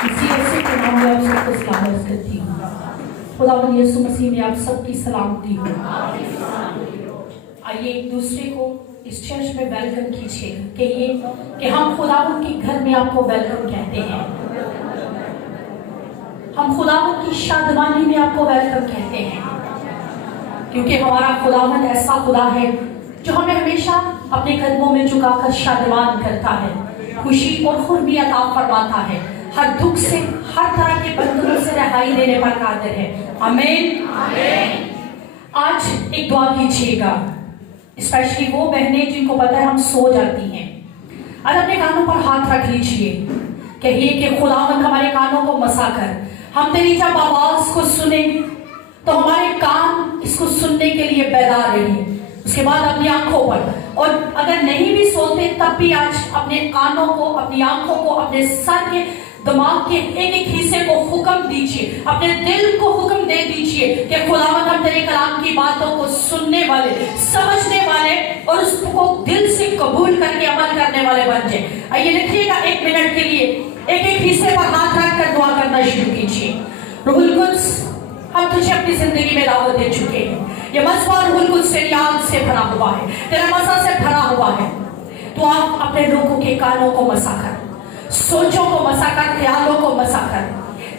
इसी ऐसे के नाम में आप सबको सलामत करती हूँ। खुदावंद यीशु मसीह में आप सबकी सलामती हो। आइए एक दूसरे को इस चर्च में वेलकम कीजिए। कहिए कि हम खुदावंद के घर में आपको वेलकम कहते हैं। हम खुदावंद की शादमानी में आपको वेलकम कहते हैं, क्योंकि हमारा खुदावंद ऐसा खुदा है जो हमें हमेशा अपने कदमों में झुकाकर शादमान करता है, खुशी और खुर्मी अता फरमाता है, हर दुख से हर तरह के बंधनों से रिहाई देने पर कादिर है। आमीन। आज एक दुआ कीजिएगा, स्पेशली वो बहनें जिनको पता है हम सो जाती हैं। आज अपने कानों पर हाथ रख लीजिए, कहिए कि खुदावंद हमारे कानों को मसा कर, हम तेरी जब आवाज को सुने तो हमारे कान इसको सुनने के लिए बेदार रहे। उसके बाद अपनी आंखों पर, और अगर नहीं भी सोते तब भी आज अपने कानों को, अपनी आंखों को, अपने सर के, दिमाग के एक एक हिस्से को हुक्म दीजिए, अपने दिल को हुक्म दे दीजिए कि खुदावंद हम तेरे कलाम की बातों को सुनने वाले, समझने वाले और उसको दिल से कबूल करके अमल करने वाले बन जाए। आइए लिखिएगा 1 मिनट के लिए, एक एक हिस्से पर हाथ रखकर दुआ करना शुरू कीजिए। रूहुल कुद्स, हम तुझे अपनी जिंदगी में दावत दे चुके हैं। ये मसवा रूहुल कुद्स तेरी आग से भरा हुआ है, तेरा मसा से भरा हुआ है। तो आप अपने लोगों के कानों को मसा कर, सोचों को मसा कर, ख्यालों को मसा कर,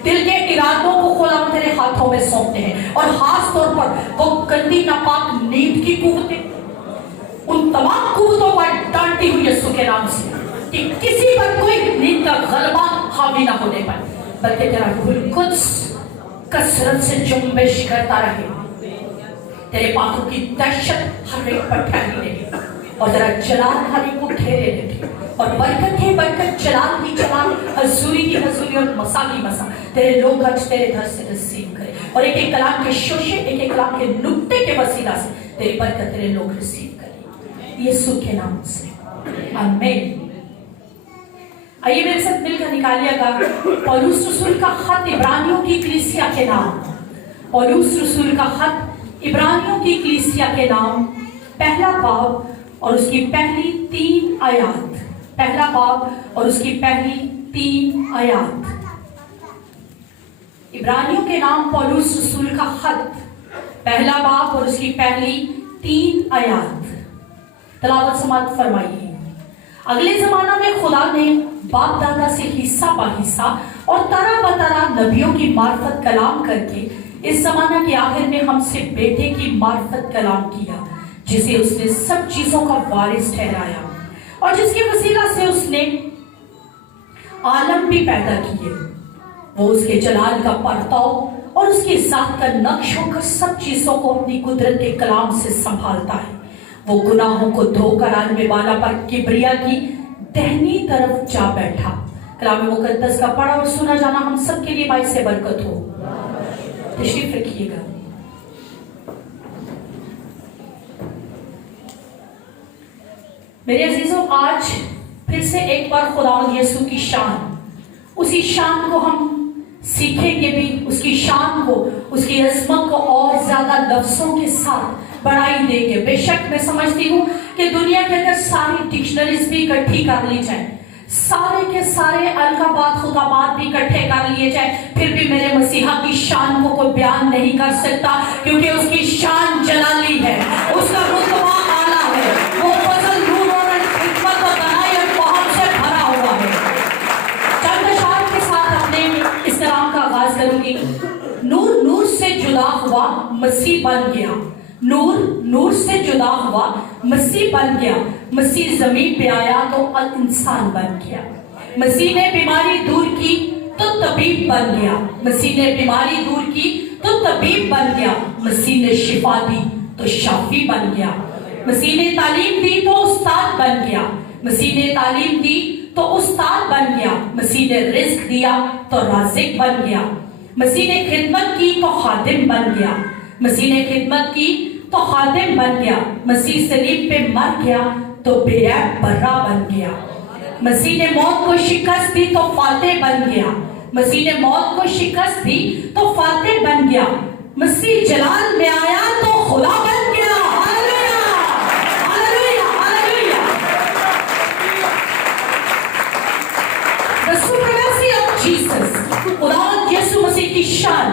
दिल के इरादों को खुदावंद तेरे हाथों में सौंपते हैं। और खास तौर पर वो गंदी नापाक नींद की कुव्वतें, उन तमाम कुव्वतों पर डांटी हुई यीशु के नाम से कि किसी पर कोई नींद का गलबा हावी ना होने पर, बल्कि तेरा रूहुल कुद्स कसरत से जुम्बिश करता रहे, तेरे पापों की दहशत हर एक पर फैली रहे, और तेरा जलाल हर एक को घेरे रखे, और बरकत ही बरकत, जलाल ही जलाल, हजूरी की हजूरी और मसा की मसा तेरे लोग आज तेरे घर से रिसीव करें। और एक एक कलाम के शोशे, एक एक कलाम के नुक्ते के वसीला से तेरी बरकत तेरे लोग रिसीव करें, यीशु के नाम से आमीन। आइए मेरे साथ मिलकर निकालिएगा पौलुस रसूल का खत इब्रानियों की कलीसिया के नाम। पौलुस रसूल का खत इब्रानियों की कलीसिया के नाम, पहला बाब और उसकी पहली 3 आयत। पहला बाब और उसकी पहली 3 आयत। इब्रानियों के नाम पौलुस रसूल का खत, पहला बाब और उसकी पहली 3 आयत। तलावत समाप्त फरमाइए। अगले जमाना में खुदा ने बाप दादा से हिस्सा बा हिस्सा और तरह बतरा नबियों की मार्फत कलाम करके इस जमाना के आखिर में हमसे बेटे की मार्फत कलाम किया, जिसे उसने सब चीजों का वारिस ठहराया और जिसके वसीला से उसने आलम भी पैदा किए। वो उसके जलाल का परताव और उसकी जात का नक्श होकर सब चीजों को अपनी कुदरत के कलाम से संभालता है। वो गुनाहों को धोकर आलम बाला पर किबरिया की दहनी तरफ जा बैठा। कलाम मुकद्दस का पढ़ा और सुना जाना हम सब के लिए बाइस से बरकत हो। तशरीफ रखिएगा। मेरे अजीजों, आज फिर से एक बार खुदावंद यीशु की शान, उसी शान को हम सीखेंगे भी, उसकी शान को, उसकी अजमत को और ज्यादा लफ्जों के साथ बढ़ाई देंगे। बेशक मैं समझती हूँ कि दुनिया के अंदर सारी डिक्शनरीज भी इकट्ठी कर ली जाए, सारे के सारे अलकाबात खुदाबात भी इकट्ठे कर लिए जाए, फिर भी मेरे मसीहा की शान को कोई बयान नहीं कर सकता, क्योंकि उसकी शान जलाली है, उसका रुतबा आला है, वो फजल नूर और हिकमत और दनाई और फहम से भरा हुआ है। चंद अशआर के साथ अपने इस कलाम का आगाज करूंगी। नूर नूर से जुदा हुआ, मसीह बन गया। नूर नूर से जुदा हुआ, मसीह बन गया। मसीह जमीन पे आया तो इंसान बन गया। मसीह ने बीमारी दूर की तो तबीब बन गया। मसीह ने बीमारी दूर की तो तबीब बन गया। मसीह ने शिफा दी तो शाफी बन गया। मसीह ने तालीम दी तो उस्ताद बन गया। मसीह ने तालीम दी तो उस्ताद बन गया। मसीह ने रिस्क दिया तो राज़िक बन गया। मसीह ने खिदमत की तो खादिम बन गया। मसीह ने खिदमत की तो खादिम बन गया। मसीह सलीब पे मर गया तो बेऐब बर्रा बन गया। मसीह ने मौत को शिकस्त दी तो फातेह बन गया। मसीह ने मौत को शिकस्त दी तो फातेह बन गया। मसीह जलाल में आया तो खुदा बन गया। Hallelujah, hallelujah, hallelujah. The supremacy of Jesus की शान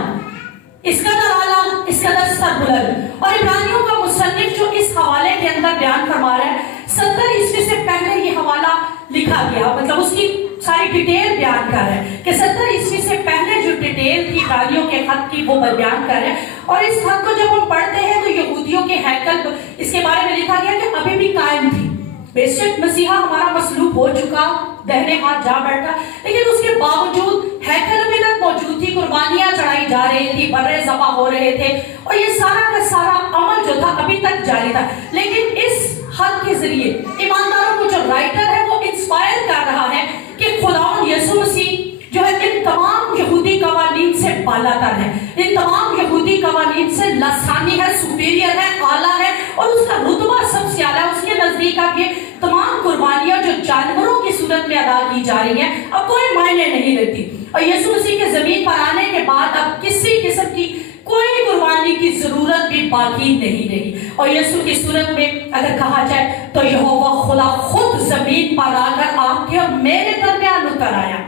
इस कदर आला, इस कदर सरबुलंद। और इब्रानियों का मुसन्निफ जो इस हवाले के अंदर बयान फरमा रहा है, 70 ईस्वी से पहले ये हवाला लिखा गया, मतलब उसकी सारी डिटेल बयान कर रहा है कि 70 ईस्वी से पहले जो डिटेल थी इब्रानियों के खत की, वो बयान कर रहे हैं। और इस खत को जब हम पढ़ते हैं तो यहूदियों के हैकल, इसके बारे में लिखा गया कि अभी भी कायम थी। बेशक मसीहा हमारा मसलूब हो चुका, दाहिने हाथ जा बैठा, लेकिन उसके बावजूद हैकल अभी तक मौजूद थी, कुर्बानियां चढ़ाई जा रही थी, बर्रे ज़बा हो रहे थे, और ये सारा का सारा अमल जो था अभी तक जारी था। लेकिन इस खत के जरिए ईमानदारों को जो राइटर है वो इंस्पायर कर रहा है कि खुदावंद यीशु मसीह जो है इन तमाम यहूदी कवानीन से बालातर है, इन तमाम यहूदी कवानीन से लसानी है, सुपीरियर है, आला है, और उसका रुतबा सबसे आला है। उसके नजदीक आप ये तमाम कुर्बानियां जो जानवरों की सूरत में अदा की जा रही हैं, अब कोई मायने नहीं रहती। और यीशु मसीह के जमीन पर आने के बाद अब किसी किस्म की कोई कुर्बानी की जरूरत भी बाकी नहीं रही। और यीशु की सूरत में अगर कहा जाए तो यहोवा खुदा खुद जमीन पर आकर आपके और मेरे दरमियान उतर आया,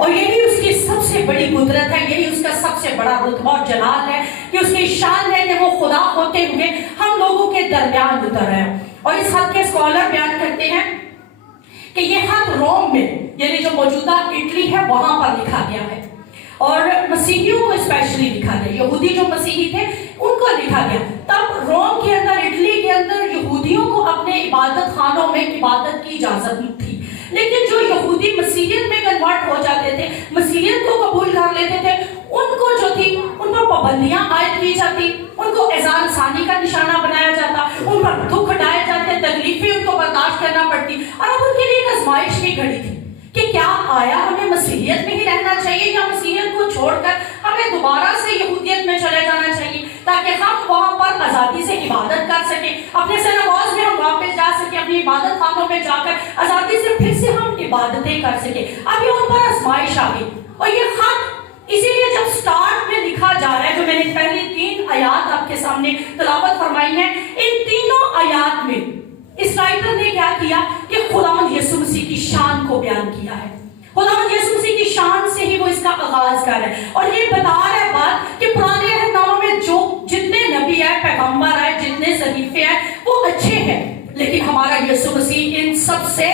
और यही उसकी सबसे बड़ी कुदरत है, यही उसका सबसे बड़ा रुतबा और जलाल है कि उसकी शान है कि वो खुदा होते हुए हम लोगों के दरमियान उतर आया। और इस खत के स्कॉलर बयान करते हैं कि ये खत रोम में, यानी जो मौजूदा इटली है, वहां पर लिखा गया है, और मसीहियों को स्पेशली लिखा गया। यहूदी जो मसीही थे उनको लिखा गया। तब रोम के अंदर, इटली के अंदर यहूदियों को अपने इबादत खानों में इबादत की इजाजत थी, लेकिन जो यहूदी मसीहियत में कन्वर्ट हो जाते थे, मसीहियत को कबूल कर लेते थे, उनको जो थी उन पर पाबंदियां आयद की जाती, उनको एजान सानी का निशाना बनाया जाता, उन पर दुख हटाए जाते, तकलीफें उनको बर्दाश्त करना पड़ती। और अब उनके लिए एक आजमाइश भी खड़ी थी कि क्या आया हमें मसीहियत में ही रहना चाहिए या मसीहियत को छोड़कर हमें दोबारा से यहूदियत में चले जाना चाहिए, ताकि हम वहां पर आजादी से इबादत कर सके, अपने सिनेमाज में हम वापस जा सके, अपनी इबादत खानों में जाकर आजादी से फिर से हम इबादतें कर सके। अब ये उन पर आजमाइश आ गई। और ये खत इसीलिए जब स्टार्ट में लिखा जा रहा है, जो मैंने पहली 3 आयात आपके सामने तलावत फरमाई है, इन तीनों आयात में इस राइटर ने क्या किया कि खुदावंद यीशु मसीह की शान को बयान किया है। खुदावंद यीशु मसीह की शान से ही वो इसका आगाज कर रहा है, और ये बता रहा है बात कि पुराने अहदनामे में जो जितने नबी है, पैगंबर है, जितने सहीफे हैं, वो अच्छे हैं, लेकिन हमारा यीशु मसीह इन सब से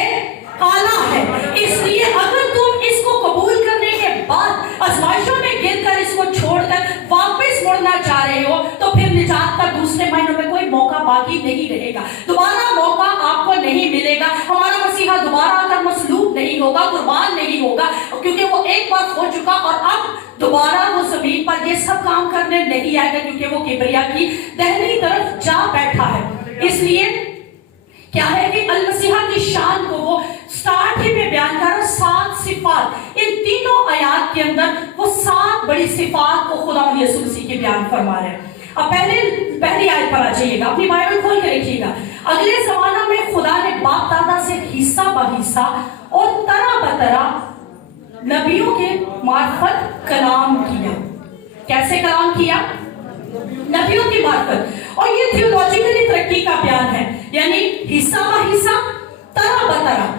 आला है। इसलिए अगर तुम इसको कबूल करने के बाद आजमाइशों में गिरकर इसको छोड़कर वापस मुड़ना चाह रहे हो, तो फिर निजात का दूसरे महीनों में कोई मौका बाकी नहीं रहेगा, दोबारा मौका आपको नहीं मिलेगा। हमारा मसीहा दोबारा आकर मसलूब नहीं होगा, कुर्बान नहीं होगा, क्योंकि वो एक बार हो चुका, और अब दोबारा वो जमीन पर ये सब काम करने नहीं आएगा, क्योंकि वो किबरिया की दाहिनी तरफ जा बैठा है। इसलिए क्या है कि अल मसीहा की शान को वो स्टार्ट ही में बयान कर रहा, 7 सिफात, इन तीनों आयात के अंदर वो 7 बड़ी सिफात को खुदावंद यीशु मसीह के बयान फरमा रहे हैं। अब पहली आयत पर आ जाइएगा, अपनी बाइबल खोल के रखिएगा। अगले जमाना में खुदा ने बाप दादा से हिस्सा ब हिस्सा और तरह बतरा नबियों के मार्फत कलाम किया। कैसे कलाम किया? नबियों की मार्फत। और ये थियोलॉजिकली तरक्की का बयान है, यानी हिस्सा ब हिस्सा, तरह बतरा,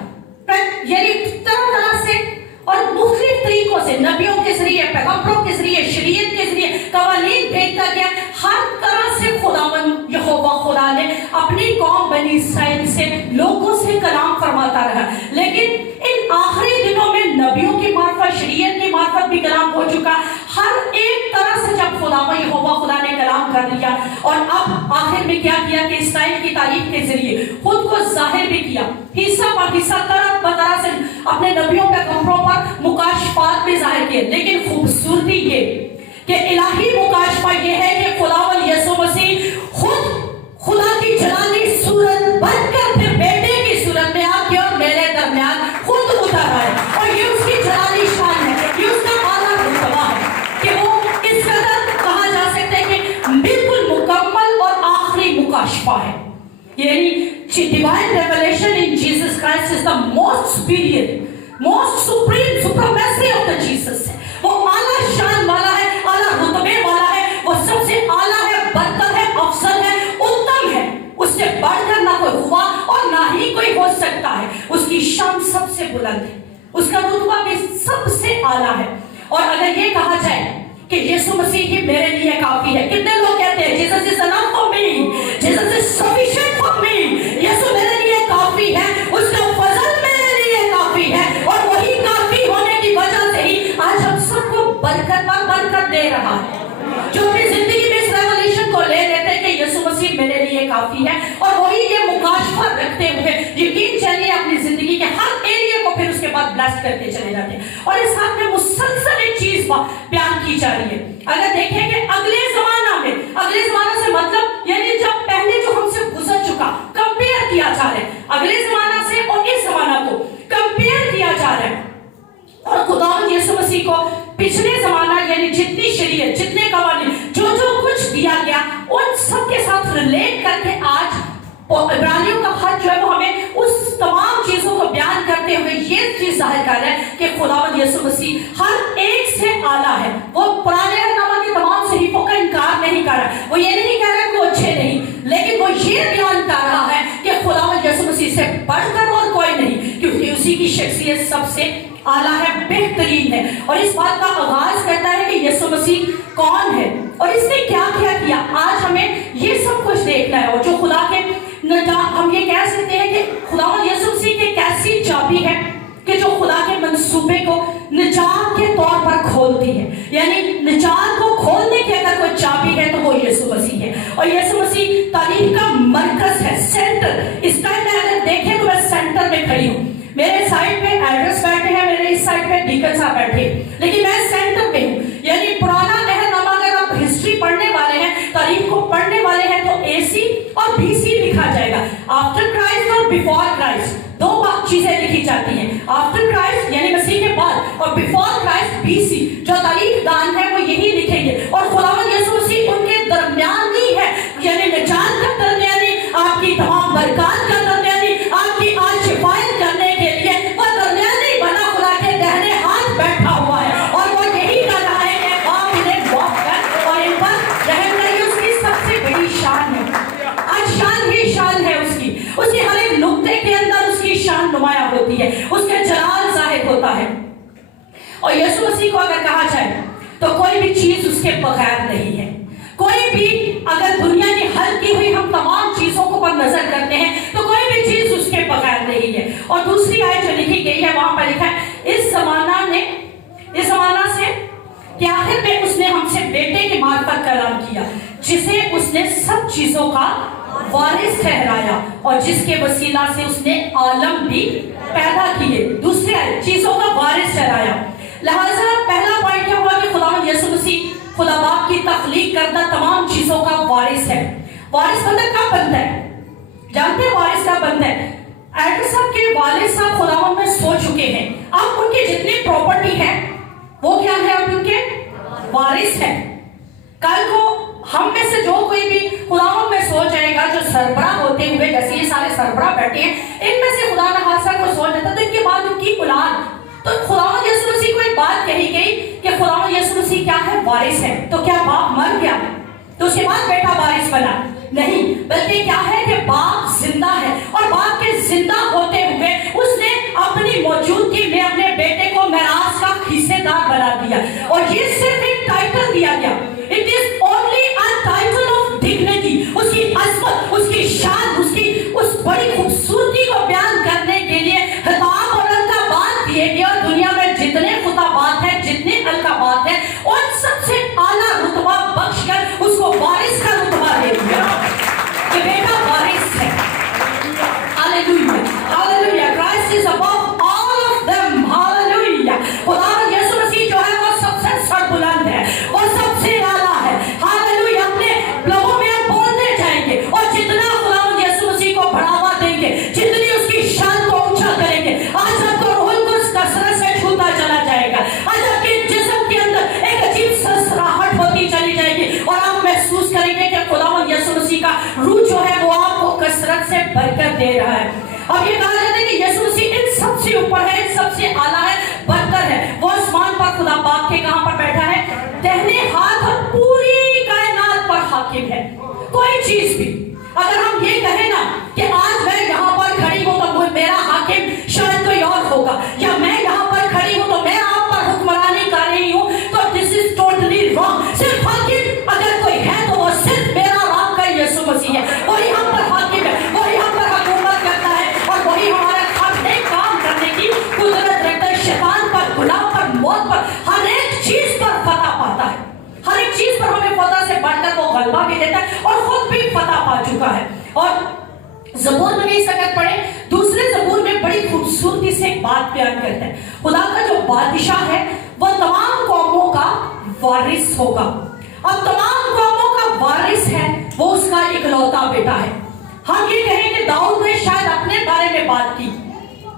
यानी तरह तरह से और मुख्तलिफ तरीकों से नबियों के जरिए, पैगंबरों के जरिए, शरीयत के जरिए कवानीन भेजता गया। हर तरह से खुदावंद यहोवा खुदा ने अपनी कौम बनी इस्राएल से, लोगों से कलाम फरमाता रहा। लेकिन इन आखिरी दिनों में नबियों की मार्फत, शरीयत की मार्फत भी कलाम हो चुका। हर एक तरह से जब खुदावंद यहोवा खुदा ने कलाम कर लिया, और अब आखिर में क्या किया कि इस्राएल की तारीफ के जरिए खुद को जाहिर भी किया, हिस्सा पर हिस्सा, तरह तरह से अपने नबियों पैगंबरों पर मुकाशफात भी जाहिर किए। लेकिन खूबसूरती ये कि इलाही मुकाशफा ये है कि खुदावंद यीशु मसीह खुद खुदा की जलाली सूरत बनकर फिर बेटे की सूरत में आके और मेरे दरमियान खुद उतर आए। और ये उसकी जलाली शान है, ये उसका आला रुतबा है कि वो इस कदर कहा जा सकता है कि बिल्कुल मुकम्मल और आखिरी मुकाशफा है। यानी divine revelation in Jesus Christ is the most superior, most supreme, supremacy of the Jesus है। वो आला शान वाला है, आला रुतबे वाला है, वो सबसे आला है, बदतर है, अफसल है, उत्तम है, उससे बढ़कर ना कोई हुआ और ना ही कोई हो सकता है। उसकी शान सबसे बुलंद है, उसका रुतबा भी सबसे आला है। और अगर ये कहा जाए کہ یسوع مسیح ہی میرے لیے کافی ہے. کتنے لوگ کہتے ہیں Jesus is enough for me, Jesus is sufficient for me, یسوع میرے لیے کافی ہے, اس کا فضل میرے لیے کافی ہے, اور وہی کافی ہونے کی وجہ سے ہی آج ہم سب کو برکت پر برکت دے رہا ہے. جو اپنی زندگی میں اس ریولیوشن کو لے لیتے ہیں کہ یسوع مسیح میرے لیے کافی ہے, اور وہی یہ مکاشفہ رکھتے ہوئے یقین چلیے اپنی زندگی کے ہر ایریا کو پھر اس کے بعد بلیس کرتے چلے جاتے ہیں. اور اس حق میں مسلسل ایک چیز بیان کی جا رہی ہے. اگر دیکھیں کہ اگلے زمانہ سے مطلب یعنی جب پہلے جو ہم سے گزر چکا کمپیئر کیا جا رہا ہے, اگلے زمانہ سے اور اس زمانہ کو کمپیئر کیا جا رہا ہے. اور خداوند یسوع مسیح کو پچھلے زمانہ یعنی جتنی شریعت, جتنے قوانین, جو کچھ دیا گیا, ان سب کے ساتھ ریلیٹ کر کے آج عبرانیوں کا خط جو ہے وہ ہمیں اس تمام چیزوں کو بیان کرتے ہوئے یہ چیز ظاہر کر رہا ہے کہ خداوند یسوع مسیح ہر ایک سے اعلیٰ ہے. وہ پرانے عہد کے تمام صحیفوں کا انکار نہیں کر رہا, وہ یہ نہیں کہہ رہا کہ وہ اچھے نہیں, لیکن وہ یہ بیان کر رہا ہے کہ خداوند یسوع مسیح سے بڑھ کر اور کوئی نہیں, کیونکہ اسی کی شخصیت سب سے اعلیٰ ہے, بہترین ہے. اور اس بات کا آغاز کرتا ہے کہ یسوع مسیح کون ہے اور اس نے کیا کیا. آج ہمیں یہ سب کچھ دیکھنا ہے, اور جو خدا کے ہم یہ کہہ سکتے ہیں کہ خداوند یسوع مسیح کی ایک ایسی چابی ہے کہ جو خدا کے منصوبے کو نجات کے طور پر کھولتی ہے. یعنی نجات کو کھولنے کی اگر کوئی چابی ہے تو وہ یسوع مسیح ہے. اور یسوع مسیح تاریخ کا مرکز ہے, سینٹر. اس ٹائم میں اگر دیکھیں تو میں سینٹر میں کھڑی ہوں, میرے سائڈ پہ ایڈریس بیٹھے ہیں, میرے اس سائڈ پہ ڈیکن صاحب بیٹھے, لیکن میں سینٹر پہ ہوں. یعنی پرانا عہد نامہ اگر آپ ہسٹری پڑھنے والے ہیں, تاریخ کو پڑھنے والے ہیں, تو اے سی اور بی سی لکھا جائے گا. آفٹر کرائسٹ اور بیفور کرائسٹ دو چیزیں لکھی جاتی ہیں. آفٹر کرائسٹ یعنی مسیح کے بعد, اور بیفور کرائسٹ بی سی. جو تاریخ دان ہے وہ یہی لکھیں گے, اور خداوند یسوع مسیح ان کے درمیان ہی ہے. یعنی نجات کا درمیانی, آپ کی تمام برکات کا درمیانی, آپ کی آج شفایت کرنے کے لیے وہ درمیانی بنا خدا کے دہنے ہاتھ بیٹھا ہوا ہے, اور وہ یہی کر رہا ہے کہ آپ انہیں واک کر اور ان پر رحم کریے. اس کی سب سے بڑی شان ہے, آج شان ہی شان ہے اس کی ہر ایک نقطے کے اندر اس کی شان نمایاں ہوتی ہے, اس کے جلال ظاہر ہوتا ہے. اور یسوع مسیح کو اگر کہا جائے تو کوئی بھی چیز اس کے بغیر نہیں ہے. کوئی بھی اگر دنیا کی حل کی ہوئی ہم تمام چیزوں کو پر نظر کرتے ہیں تو کوئی بھی چیز اس کے بغیر نہیں ہے. اور دوسری آیت جو لکھی گئی ہے وہاں پر لکھا ہے اس زمانہ سے کہ آخر میں اس نے ہم سے بیٹے کی معرفت کلام کیا, جسے اس نے سب چیزوں کا وارث ٹھہرایا, اور جس کے وسیلہ سے اس نے عالم بھی پیدا کیے. دوسری آیت چیزوں کا وارث ٹھہرایا. لہذا پہلا پوائنٹ کیا ہوا کہ خداوند یسوع مسیح خدا باپ کی تخلیق کردہ تمام چیزوں کا وارث ہے. وارث بندہ کب بنتا ہے, جانتے ہیں وارث کب بنتا ہے؟ ایڈر صاحب کے والد صاحب خداوند میں سو چکے ہیں, اب ان کی جتنی پراپرٹی ہے وہ کیا ہے, اب ان کے وارث ہے. کل کو ہم میں سے جو کوئی بھی خداوند میں سو جائے گا, جو سربراہ ہوتے ہوئے جیسے یہ سارے سربراہ بیٹھے ہیں, ان میں سے خدا نہ خاصا کو سو جاتا تو ان کے بعد ان کی اولاد, تو خداوند یسوع مسیح کو ایک بات کہی گئی کہ خداوند یسوع مسیح کیا ہے, وارث ہے. تو کیا باپ مر گیا تو اس کے بعد بیٹا وارث بنا؟ نہیں, بلکہ کیا ہے کہ باپ زندہ ہے, اور باپ کے زندہ ہوتے ہوئے اس نے اپنی موجودگی میں اپنے بیٹے کو میراث کا حصے دار بنا دیا. اور یہ صرف ایک ٹائٹل دیا گیا, it is only a title of dignity. اس کی عظمت, اس کی شان, اس بڑی خوبصورتی کو بیان کرنے کے لیے خطاب اور القابات دیے گئے. اور دنیا میں جتنے خطابات ہیں, جتنے القابات ہیں, ان سب سے اعلیٰ رتبہ بخش کر اس کو وارث کا رتبہ دے دیا کہ بیٹا وارث ہے. Hallelujah, hallelujah. Christ is above all of them. Hallelujah. خداوند یسوع مسیح جو ہے وہ سب سے سربلند ہے, وہ سب سے اعلیٰ ہے. ہاللیلویا. اپنے لوگوں میں ہم بولتے جائیں گے, اور جتنا خداوند یسوع مسیح کو بڑھاوا دیں گے, جتنی اس کی شان کو اونچا کریں گے, آج آپ کو روح القدس کثرت سے چھوتا چلا جائے گا. آج آپ کے جسم کے اندر ایک عجیب سرسراہٹ ہوتی چلی جائے گی, اور آپ محسوس کریں گے کہ خداوند یسوع مسیح کا روح جو ہے وہ آپ کو کثرت سے برکت دے رہا ہے. اب یہ کہا جاتا ہے کہ یسوع مسیح ان سب سے اوپر ہے, ان سب سے اعلیٰ ہے, برتر ہے. وہ آسمان پر خدا پاک کے کہاں پر بیٹھا ہے, دہنے ہاتھ, اور پوری کائنات پر حاکم ہے. کوئی چیز بھی اگر ہم یہ کہیں نا کہ آج میں یہاں پر کھڑی ہوں تو میرا حاکم شاید کوئی اور ہوگا, یا میں یہاں پر کھڑی ہوں تو میں آپ پر حکمرانی کر رہی ہوں, تو دس از ٹوٹلی رانگ. मौत पर, हर एक चीज पर फतह पाता है। हर एक चीज पर हमें फतह से बढ़कर वो गलबा भी देता है और खुद भी फतह पा चुका है। और ज़बूर में भी इस अगर पढ़े, दूसरे ज़बूर में बड़ी खूबसूरती से एक बात बयान करता है, खुदा का जो बादशाह है वो तमाम कौमों का वारिस होगा। अब तमाम कौमों का वारिस है, वो उसका इकलौता बेटा है। हम ये कहें कि दाऊद ने शायद अपने बारे में बात की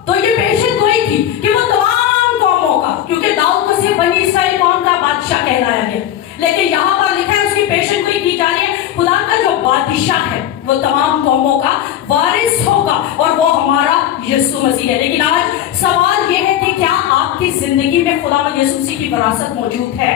तो ये पेशेंट वही थी कि वो तमाम कौमों का, क्योंकि दाऊद को सिर्फ बनी इस्राएल कौम का बादशाह कहलाया गया, लेकिन यहाँ पर लिखा है उसकी पेशेंट कोई की जा रही है, खुदा का जो बादशाह है वो तमाम कौमों का वारिस होगा और वो हमारा यीशु मसीह है। लेकिन आज सवाल ये है कि क्या आपकी जिंदगी में खुदा यीशु मसीह की विरासत मौजूद है?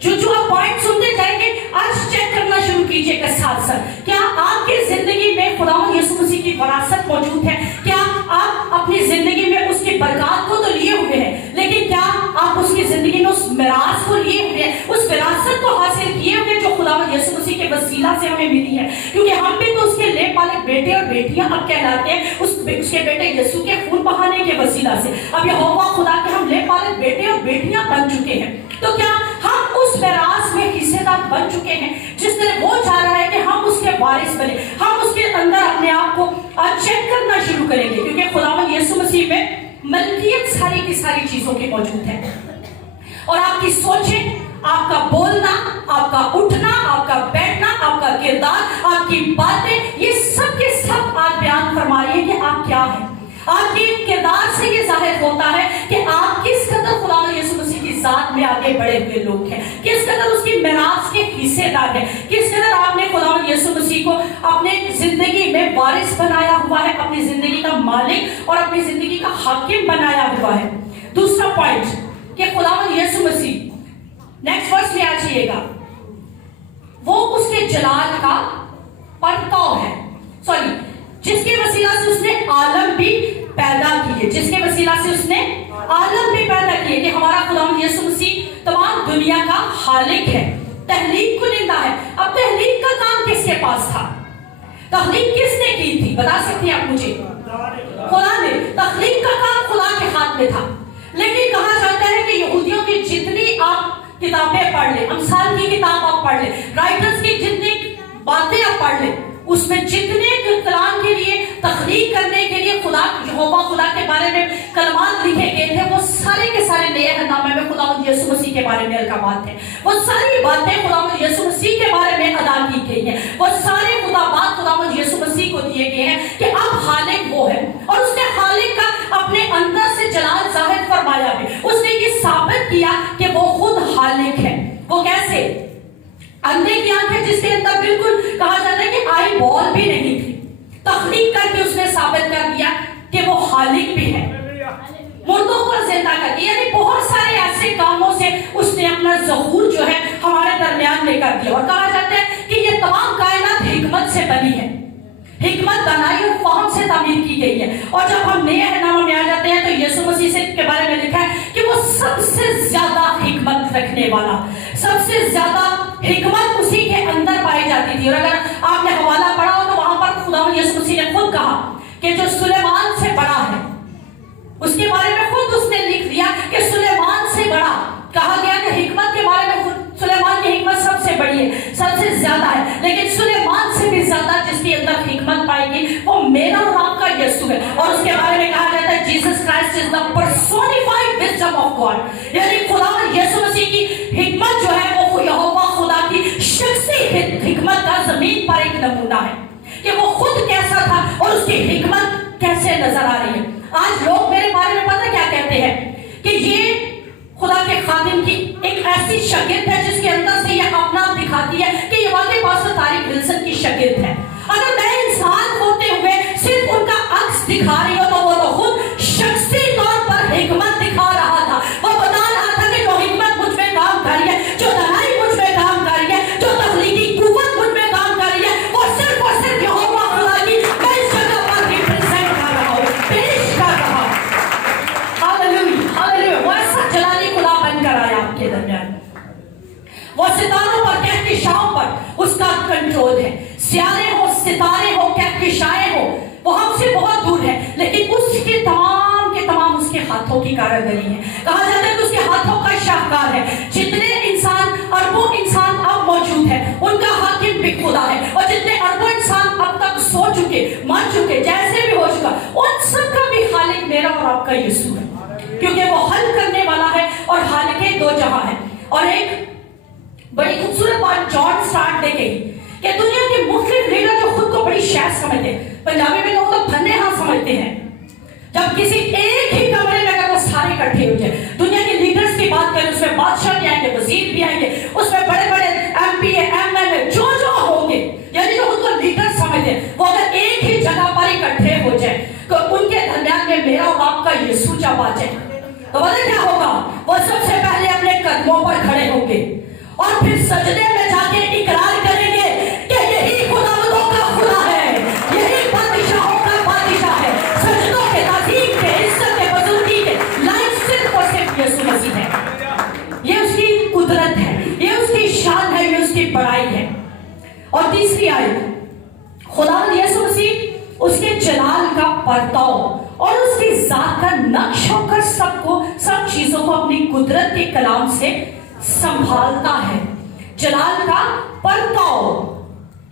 जो आप पॉइंट सुनते जाएंगे, आज चेक करना शुरू कीजिएगा साथ साथ, क्या आपकी जिंदगी में खुदा यीशु मसीह की विरासत मौजूद है? क्या आप अपनी जिंदगी में उसकी बरकत को तो लिए हुए हैं, लेकिन क्या आप उसकी जिंदगी में उस मिरास को लिए हुए हैं, उस विरासत को हासिल किए हुए जो खुदा यीशु मसीह के वसीला से हमें मिली है? क्योंकि हम भी तो उसके ले पाले बेटे और बेटियां अब कहलाते हैं उसके बेटे यीशु के खून बहाने के वसीला से। अब यहोवा खुदा के हम ले पाले बेटे और बेटियां बन चुके हैं, तो क्या हम उस विरासत में हिस्सेदार बन चुके हैं जिस तरह वो चाह रहा है कि हम उसके वारिस बने? हम उसके अंदर अपने आप को चेक करना शुरू करेंगे, क्योंकि खुदावंद यीशु मसीह में मलकियत सारी की सारी चीजों की मौजूद है। और आपकी सोचें, आपका बोलना, आपका उठना, आपका बैठना, आपका किरदार, आपकी बातें, ये सब के सब आप बयान फरमा रही है कि आप क्या हैं। आपके किरदार से ये जाहिर होता है कि आप किस कदर खुदा यीशु मसीह की जात में आगे बढ़े हुए लोग हैं, किस कदर उसकी मिरास के हिस्सेदार हैं, किस कदर आपने खुदा यीशु मसीह को अपने जिंदगी में वारिस बनाया हुआ है, अपनी जिंदगी का मालिक और अपनी जिंदगी का हाकिम बनाया हुआ है। दूसरा पॉइंट कि खुदावंद यीशु मसीह, नेक्स्ट वर्स में आ जाइएगा, वो उसके जलाल का परताव है, सॉरी, जिसके वसीला से उसने आलम भी पैदा किए, जिसके वसीला से उसने आलम भी पैदा किए, कि हमारा खुदावंद यीशु मसीह तमाम दुनिया का खालिक है, तहलीक कुनिंदा है। अब तहलीक का काम किसके पास था? तहलीक किसने की थी? बता सकते हैं आप मुझे? खुदा ने। तहलीक का काम खुदा के हाथ में था, लेकिन कहा जाता है कि यहूदियों की जितनी आप किताबें पढ़ ले, अमसाल की किताब आप पढ़ ले, राइटर्स की जितनी बातें आप पढ़ ले, उसमें जितने कलाम के लिए तख्लीक करने के लिए खुदा यहोवा खुदा के बारे में कलमात लिखे गए थे, वो सारे के सारे नए नामे में खुदावंद यीशु मसीह के बारे में अलकामात थे। वो सारी बातें खुदावंद यीशु मसीह के बारे में अदा की गई हैं। वो सारे खुदाबात खुदावंद यीशु मसीह को दिए गए हैं कि अब खालिक वो है, और उसने खालिक का अपने अंदर से जलाल जाहिर फरमाया भी। उसने ये साबित किया कि वो खुद खालिक है। वो कैसे? अंधे की आंखें जिसके अंदर बिल्कुल कहा जाता है कि आई बॉल भी नहीं थी, तख्लीक करके उसने साबित कर दिया कि वो खालिक भी है। मुर्दों को जिंदा कर दिया, यानी बहुत सारे ऐसे कामों से उसने अपना ज़हूर जो है हमारे दरमियान में कर दिया। और कहा जाता है कि ये तमाम कायनात हिकमत से बनी है, हिकमत बनाई और फहम से तामीर की गई है। और जब हम नए अहनामा में आ जाते हैं तो यीशु मसीह से के बारे में लिखा है कि वो सबसे ज्यादा हिकमत रखने वाला, सबसे ज्यादा हिकमत उसी के अंदर पाई जाती थी। और अगर आपने हवाला पढ़ा हो तो वहां पर खुदावंद यीशु मसीह ने खुद कहा कि जो सुलेमान से बड़ा है, उसके बारे में खुद उसने लिख दिया कि सुलेमान से बड़ा। कहा गया कि हिकमत के बारे में सुलेमान की हिकमत सबसे बड़ी है, सबसे ज्यादा है, लेकिन सुलेमान से भी ज्यादा जिसके अंदर हिकमत पाएगी वो मेरा और आपका यीशु है। और उसके बारे में कहा जाता है Jesus Christ is the personified wisdom of God, यानी खुदावंद यीशु मसीह की हिकमत जो है वो यहोवा खुदा की शख्सी हिकमत का जमीन पर एक नमूना है कि वो खुद कैसा था और उसकी हिकमत कैसे नजर आ रही है। आज लोग मेरे बारे में पता क्या कहते हैं कि ये खुदा के खादिम की एक ऐसी शागिर्द है जिसके अंदर से ये अपना आप दिखाती है कि ये वाकई पास्टर तारिक विल्सन की शागिर्द है। अगर मैं इंसान होते हुए सिर्फ उनका अक्स दिखा रही हूं तो वो तो खुद शख्सी तौर पर हिकमत दिखा रहा था। वो बता रहा था कि जो हिकमत मुझ में काम कर रही है, जो दनाई मुझ में काम कर रही है, जो तख्लीकी कुव्वत मुझ में काम कर रही है, वो सिर्फ और सिर्फ यहोवा खुदा की मैं इस जगह पर रिप्रेजेंट कर रहा हूं, पेश कर रहा हूं। Hallelujah, hallelujah. वो ऐसा जलाली खुदा बनकर आया आपके दरमियान। वो सितारों पर, कहकशाओं पर उसका कंट्रोल है। सियारे हो, सितारे हो, कहकशाएं हो, वो हमसे बहुत दूर है, लेकिन उसके तमाम के तमाम उसके हाथों की कारीगरी है। कहा जाता है कि उसके आपका यीशु है, क्योंकि वो हल करने वाला है और हल के दो जहां है। और एक बड़ी खूबसूरत बात जॉन स्टार्ट ने कही कि दुनिया के मुख्तलिफ लीडर जो खुद को बड़ी शायद समझते हैं, पंजाबी में कहूं तो फन्ने हाथ समझते हैं, जब किसी एक ही कमरे में अगर वो सारे इकट्ठे हो जाए, दुनिया के लीडर्स की बात करें, उसमें बादशाह भी आएंगे, वजीर भी आएंगे, उसमें बड़े बड़े MP MLA जो होंगे, यानी जो खुद को लीडर समझते हैं, वो अगर एक ही जगह पर इकट्ठे हो जाए तो उनके दरमियान में मेरा और आपका यीशु जब आ जाए तो पता क्या होगा? वो सबसे पहले अपने कदमों पर खड़े होंगे और फिर सजदे में जाके इकरार करेंगे कि यही खुदावंदों का खुदा है, यही बादशाहों का बादशाह है, सजदों के ताज़ीम के इज्जत के बुजुर्गी के लायक सिर्फ और सिर्फ यीशु मसीह है। ये उसकी कुदरत है, ये उसकी शान है, ये उसकी बड़ाई है। और तीसरी आयत, खुदावंद यीशु मसीह उसके जलाल का परताव और उसकी जात का नक्श होकर सब चीजों को अपनी कुदरत के कलाम से संभालता है। जलाल का परताव,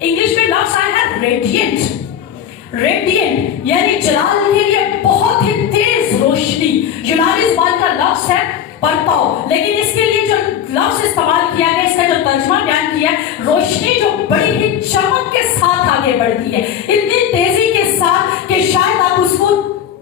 इंग्लिश में लफ्ज आया है रेडिएंट। रेडिएंट यानी जलाल के लिए बहुत ही तेज रोशनी, यूनानी ज़बान का लफ्ज है परताव, लेकिन इसके लिए जो लफ्ज इस्तेमाल किया गया, इसका जो तर्जुमा बयान किया है, रोशनी जो बड़ी ही चमक के साथ आगे बढ़ती है, इतनी तेजी के साथ कि शायद आप उसको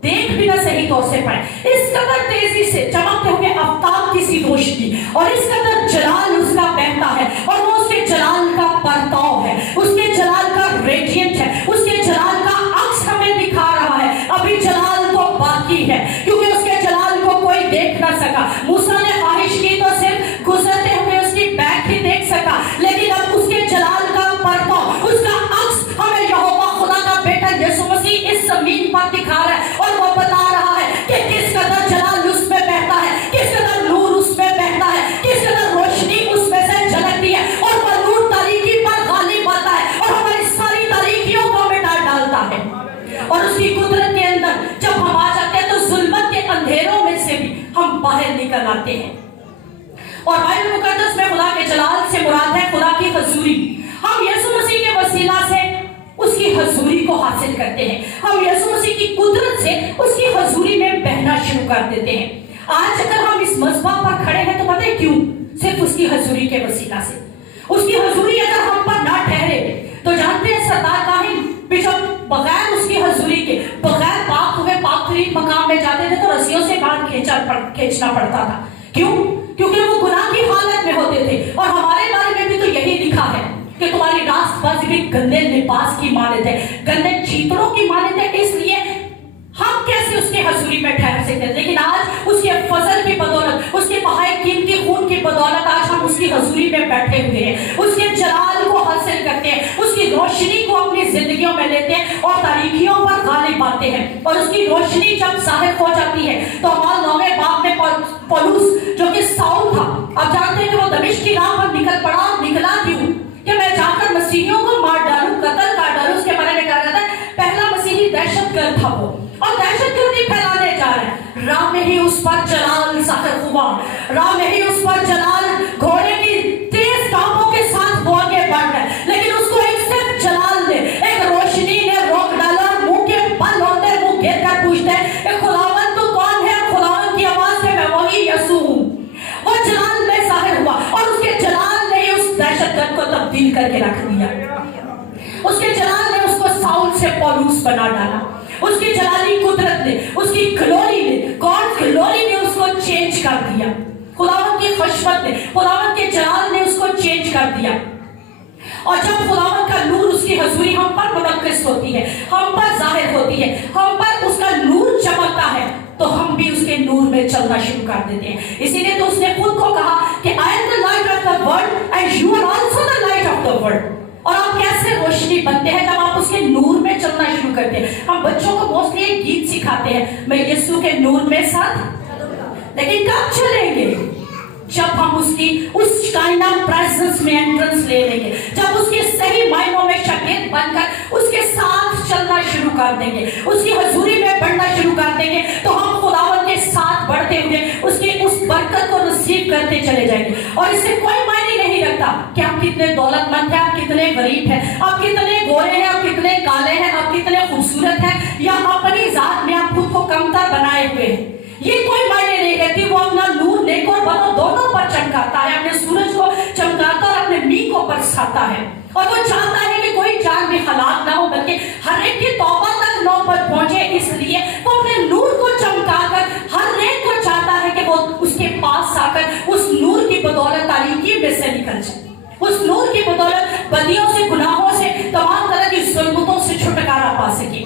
देख भी ना सही तौर से पाए। इस कदर तेजी से चमकते हुए आफ्ताब की सी रोशनी और इस कदर जलाल उसका बहता है, और वो उसके जलाल का परताव है, उसके जलाल का रेडिएंट है, उसके जलाल का अक्स हमें दिखा रहा है। अभी जलाल तो बाकी है, क्योंकि उसके जलाल को कोई देख ना सका। मूसा ने ख्वाहिश की तो सिर्फ गुजरते हुए उसकी बैक ही देख सका, लेकिन अब उसके जलाल का परताव, उसका अक्स हमें यहोवा खुदा का बेटा यीशु मसीह इस जमीन पर दिखा रहा है, और वो बता रहा है कि किस कदर जलाल उसमें बहता है, किस कदर नूर उसमें बहता है, किस कदर रोशनी उसमें से झलकती है, और वह नूर तारीकी पर गालिब आता है और हमारी सारी तारीकियों को मिटा डालता है। और उसकी कुदरत के अंदर जब हम आ जाते हैं तो जुल्मत के अंधेरों में से भी हम बाहर निकल आते हैं। और बाइबल मुकद्दस में खुदा के जलाल से मुराद है खुदा की हजूरी। हम यीशु मसीह के वसीला से उसकी हजूरी को हासिल करते हैं, हम यीशु मसीह की कुदरत से उसकी हजूरी में बहना शुरू कर देते हैं। आज अगर हम इस मज़बा पर खड़े हैं तो पता है क्यों? सिर्फ उसकी हजूरी के वसीला से। उसकी हजूरी अगर हम पर ना ठहरे तो जानते हैं सरदार काहिन बिशप बगैर उसकी हजूरी के, बगैर पाक हुए पाक-तरीन मकाम में जाते थे तो रस्सियों से बाहर खींचना पड़ता था। क्यों? क्योंकि वो गुनाह की हालत में होते थे। और हमारे बारे में भी तो यही लिखा है कि तुम्हारी रास्तबाजी भी गंदे लिबास की मानत है, गंदे चीतड़ों की मानत है। इसलिए हम कैसे उसके हजूरी में ठहर सकते हैं? लेकिन आज उसके फजल की बदौलत, उसके बहाए कीमती खून की बदौलत आज हम उसकी हजूरी में बैठे हुए हैं, उसके जलाल को हासिल करते हैं, उसकी रोशनी को अपनी जिंदगियों में लेते हैं और तारीकियों पर गालिब आते हैं। और उसकी रोशनी जब जाहिर हो जाती है तो हमारे 9वें बाब में पौलुस जो कि साउल था, अब जानते हैं कि वो दमिश्क की राह पर निकला क्यों? कि मैं जाकर मसीहियों को मार डालूं, कत्ल कर डालूं, उसके बारे में कहा जाता है पहला मसीही दहशतगर्द था वो, और दहशतगर्दी फैलाने जा रहा है। राह में ही उस पर जलाल जाहिर हुआ, राह में ही उस पर जलाल घोड़े की तेज टापों के साथ वो आगे बढ़ रहा है, लेकिन उसको एक सिर्फ जलाल ने, एक रोशनी ने रोक डाला। मुंह के बल होते मुंह घेर कर पूछते हैं खुदावंद तू कौन है? खुदावंद की आवाज से मैं वही यीशु हूं। वो जलाल में जाहिर हुआ और उसके जलाल ने उस दहशतगर्द को तब्दील करके रख दिया। उसके जलाल ने उसको साउल से पौलुस बना डाला। उसकी जलाली कुदरत ने, उसकी ग्लोरी ने, गॉड ग्लोरी ने उसको चेंज कर दिया। खुदावंद की खुशबत ने, खुदावंद के जलाल ने उसको चेंज कर दिया। और जब खुदावंद का नूर, उसकी हजूरी हम पर मुनक्किस होती है, हम पर जाहिर होती है, हम पर उसका नूर चमकता है, तो हम भी उसके नूर में चलना शुरू कर देते हैं। इसीलिए तो उसने खुद को कहा कि I am the light of the world and you are also the light of the world. और आप कैसे रोशनी बनते हैं? जब आप उसके नूर में चलना शुरू करते हैं। हम बच्चों को मोस्टली एक गीत सिखाते हैं, मैं यीशु के नूर में साथ, लेकिन कब चलेंगे? जब हम उसकी उस काइंड ऑफ प्रेजेंस में एंट्रेंस ले लेंगे, जब उसके सही मायनों में शागिर्द बनकर उसके साथ चलना शुरू कर देंगे, उसकी हजूरी में बढ़ना शुरू कर देंगे, तो हम खुदावंद के साथ बढ़ते हुए उसकी उस बरकत को रिसीव करते चले जाएंगे। और इससे कोई मायने नहीं रखता कि आप कितने दौलतमंद हैं, आप कितने गरीब हैं, आप कितने गोरे हैं, आप कितने काले हैं, आप कितने खूबसूरत हैं, या अपनी जात में आप खुद को कमतर बनाए हुए हैं। ये कोई मायने नहीं रहती। वो अपना नूर नेक और बद दोनों पर चमकाता है, अपने सूरज को चमकाता और अपने मींह को बरसाता है। और वो चाहता है कि कोई जान भी हलाक ना हो, बल्कि हर एक की तौबा तक नौबत पहुंचे। इसलिए वो अपने नूर को चमकाकर हर एक को चाहता है कि वो उसके पास आकर उस नूर की बदौलत तारीकी में से निकल जाए, उस नूर की बदौलत बदियों से, गुनाहों से, तमाम तरह की जुल्मतों से छुटकारा पा सके।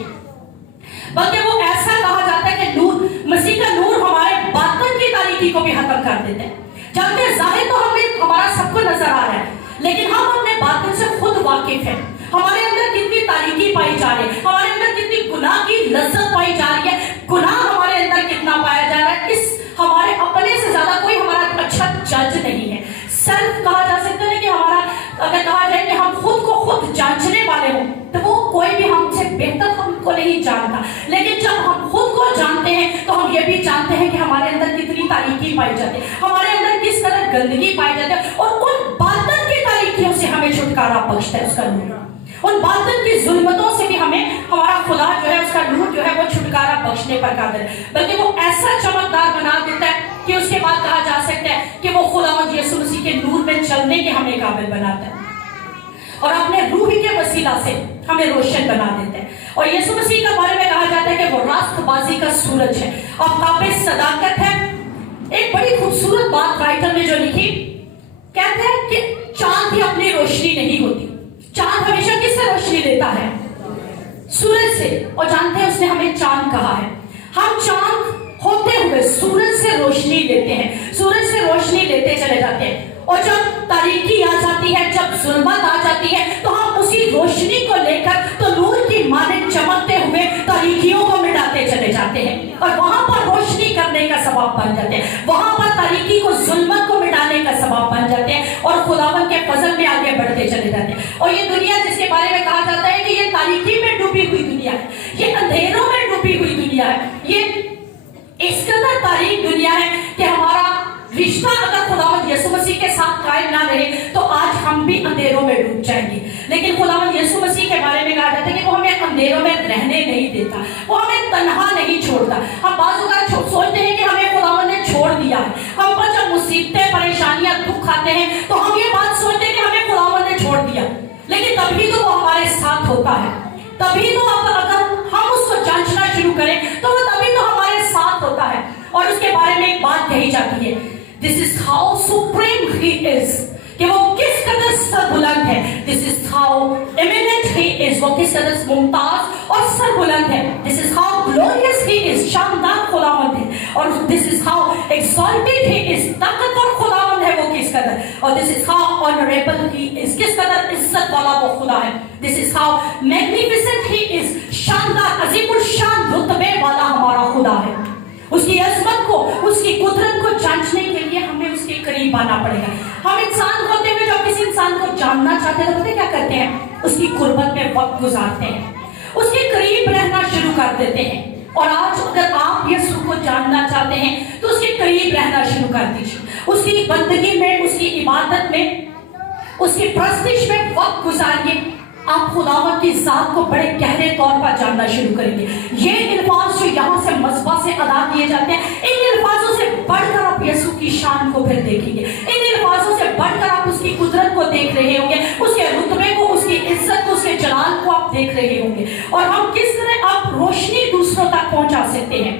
बल्कि वो ऐसा कहा जाता है कि नूर, मसीह का नूर हमारे बातिन की तारीकी को भी खत्म कर देते हैं। जबकि जाहिर तो हमें हमारा सबको नजर आ रहा है, लेकिन हम अपने बातिन से खुद वाकिफ हैं। हमारे अंदर कितनी तारीकी पाई जा रही है, हमारे अंदर कितनी गुनाह की लज्जत पाई जा रही है, गुनाह हमारे अंदर कितना पाया जा रहा है, इस हमारे अपने से ज्यादा कोई हमारा अच्छा जज नहीं है। सेल्फ कहा जा सकता है कि हमारा, अगर कहा जाए कि हम खुद को खुद जांचने वाले हों, तो वो कोई भी हमसे बेहतर हमको नहीं जानता। लेकिन जब हम खुद को जानते हैं तो हम ये भी जानते हैं कि हमारे अंदर कितनी तारीकी पाई जाती है, हमारे अंदर किस तरह गंदगी पाई जाती है, और उन बातिन की तारीकियों से हमें छुटकारा बख्शता है उसका नूर। उन बातिन की जुल्मतों से भी हमें हमारा खुदा जो है, उसका नूर जो है वो छुटकारा बख्शने पर कादिर है। बल्कि वो ऐसा चमकदार बना देता है कि उसके बाद कहा जा सकता है कि वो खुदावंद यीशु मसीह के नूर में चलने के हमें काबिल बनाता है और अपने रूह के वसीला से हमें रोशन बना देते हैं। और यीशु मसीह के बारे में कहा जाता है कि वो रास्तबाजी का सूरज है और काबिल सदाकत है। एक बड़ी खूबसूरत बात राइटर ने जो लिखी, कहते हैं कि चांद भी अपनी रोशनी नहीं होती। चांद हमेशा किससे रोशनी लेता है? सूरज से। और जानते हैं उसने हमें चांद कहा है। हम चांद होते हुए सूरज से रोशनी लेते हैं, सूरज से रोशनी लेते चले जाते हैं। और जब तारीकी आ जाती है, जब जुल्मत आ जाती है, तो हम उसी रोशनी को लेकर तो नूर की माने चमकते हुए तारीकियों को मिटाते चले जाते हैं और वहां पर रोशनी करने का सबब बन जाते हैं, वहां पर तारीकी को, जुल्मत को मिटाने का सबब बन जाते हैं और खुदावन के फजल में आगे बढ़ते चले जाते हैं। और ये दुनिया जिसके बारे में कहा जाता है कि ये तारीकी में डूबी हुई दुनिया है, ये अंधेरों में डूबी हुई दुनिया है, ये इस कदर तारीक दुनिया है कि हमारा रिश्ता अगर खुदावंद यीशु मसीह के साथ कायम ना रहे तो आज हम भी अंधेरों में डूब जाएंगे। लेकिन खुदावंद यीशु मसीह के बारे में कहा जाता है कि वो हमें अंधेरों में रहने नहीं देता, वो हमें तन्हा नहीं छोड़ता। हम बाज़ सोचते हैं कि हमें खुदावंद ने छोड़ दिया है। हम पर जब मुसीबतें, परेशानियां, दुख आते हैं तो हम ये बात सोचते हैं कि हमें खुदावंद ने छोड़ दिया, लेकिन तभी तो वो हमारे साथ होता है। तभी तो अगर हम उसको जांचना शुरू करें तो वो तभी तो हमारे साथ होता है। और उसके बारे में एक बात कही जाती है, this is how supreme he is, कि वो किस कदर सरबुलंद है। This is how eminent he is, वो किस कदर मुमताज और सरबुलंद है। This is how glorious he is, शानदार खुदावंद है। और this is how exalted he is, ताकतवर खुदावंद है वो किस कदर। और this is how honourable he is, किस कदर इज्जत वाला वो खुदा है। This is how magnificent he is, शानदार, अजीमुल शान रुतबे वाला हमारा खुदा है। उसकी अजमत को, उसकी कुदरत को जांचने के लिए हमें उसके करीब आना पड़ेगा। हम इंसान होते हुए जब किसी इंसान को जानना चाहते हैं तो पता क्या करते हैं? उसकी कुर्बत में वक्त गुजारते हैं, उसके करीब रहना शुरू कर देते हैं। और आज अगर आप यीशु को जानना चाहते हैं तो उसके करीब रहना शुरू कर दीजिए, उसकी बंदगी में, उसकी इबादत में, उसकी प्रस्तिश में वक्त गुजारिए। आप खुदावंद की जात को बड़े गहरे तौर पर जानना शुरू करेंगे। ये अल्फाज जो यहाँ से मज़बा से अदा किए जाते हैं, इन अल्फाजों से बढ़कर आप यीशु की शान को फिर देखेंगे। इन अल्फाजों से बढ़कर आप उसकी कुदरत को देख रहे होंगे, उसके रुतबे को, उसकी इज्जत को, उसके जलाल को आप देख रहे होंगे। और हम किस तरह आप रोशनी दूसरों तक पहुंचा सकते हैं,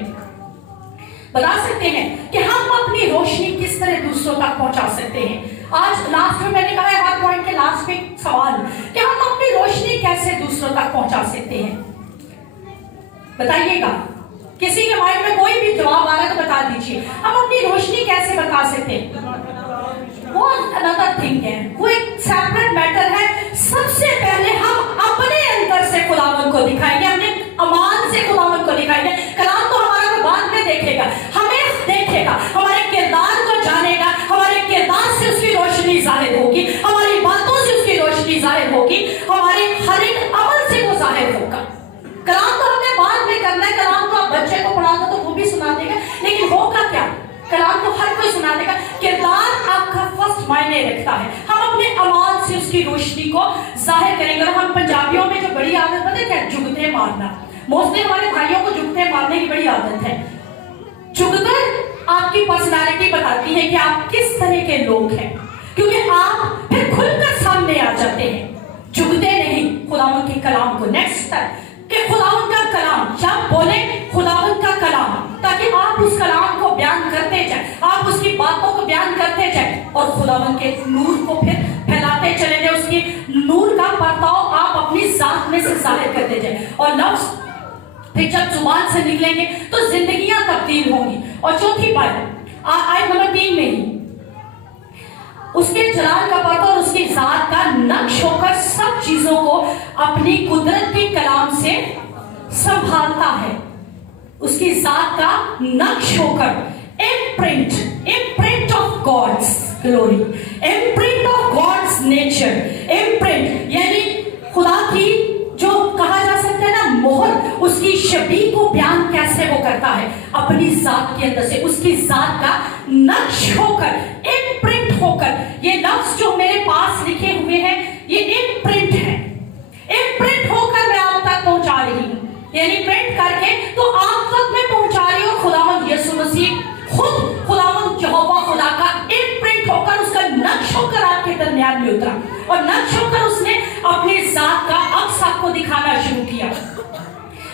बता सकते हैं कि हम अपनी रोशनी किस तरह दूसरों तक पहुंचा सकते हैं। आज लास्ट में मैंने कहा है, हर पॉइंट के लास्ट में सवाल कि हम अपनी रोशनी कैसे दूसरों तक पहुंचा सकते हैं, बताइएगा। किसी के माइंड में कोई भी जवाब आ रहा है तो बता दीजिए। हम अपनी रोशनी कैसे बता सकते हैं? वो अनदर थिंग है, वो एक सेपरेट मैटर है। सबसे पहले हम अपने अंदर से खुदावंद को दिखाएंगे, अपने अमान से खुदावंद को दिखाएंगे। कलाम तो हमारा को बाद में देखेगा, हमें देखेगा, हमारे किरदार को जानेगा, हमारे किरदार से उसकी रोशनी जाहिर होगी, हमारी बातों से उसकी रोशनी जाहिर होगी, हमारे हर एक अमल से वो जाहिर होगा। कलाम तो हमने बाद में करना है, कलाम तो आप बच्चे को पढ़ा दो तो वो भी सुना देगा, लेकिन होगा क्या? कलाम तो हर कोई सुना देगा। किरदार आपका फर्स्ट मायने रखता है। हम अपने अमाल से उसकी रोशनी को जाहिर करेंगे। और हम पंजाबियों में जो बड़ी आदत पता है क्या? जुगते मारना। मोस्टली हमारे भाइयों को जुगते मारने की बड़ी आदत है। झुककर आपकी पर्सनालिटी बताती है कि आप किस तरह के लोग हैं, क्योंकि आप फिर खुलकर सामने आ जाते हैं। झुकते नहीं खुदावंद के कलाम को। नेक्स्ट है कि खुदावंद का कलाम, जब बोले खुदावंद का कलाम, ताकि आप उस कलाम को बयान करते जाए, आप उसकी बातों को बयान करते जाए और खुदावंद के नूर को फिर फैलाते चले जाए। उसके नूर का बर्ताव आप अपनी जात में से जाहिर करते जाए, और लफ्ज फिर जब जुबान से निकलेंगे तो जिंदगियां तब्दील होंगी। और चौथी बात आयत नंबर 3 में ही, उसके जलाल का पर्दा और उसकी जात का नक्श होकर सब चीजों को अपनी कुदरत के कलाम से संभालता है। उसकी जात का नक्श होकर imprint of God's glory, imprint of God's nature. Imprint यानी खुदा की जो कहा जा सकता है ना मोहर, उसकी शबी को बयान कैसे वो करता है अपनी जात के अंदर से, उसकी जात का नक्श होकर, इम्प्रिंट होकर। ये लफ्ज जो मेरे पास लिखे हुए हैं ये इम्प्रिंट है, इम्प्रिंट होकर मैं आप तक पहुंचा रही हूं, यानी प्रिंट करके तो आप तक मैं पहुंचा रही हूं। खुदावंद यीशु मसीह खुद खुदावंद यहोवा खुदा का इम्प्रिंट होकर, उसका नक्श होकर आपके दरमियान में उतरा, और नक्श होकर उसने अपनी जात का अक्स आपको दिखाना शुरू किया।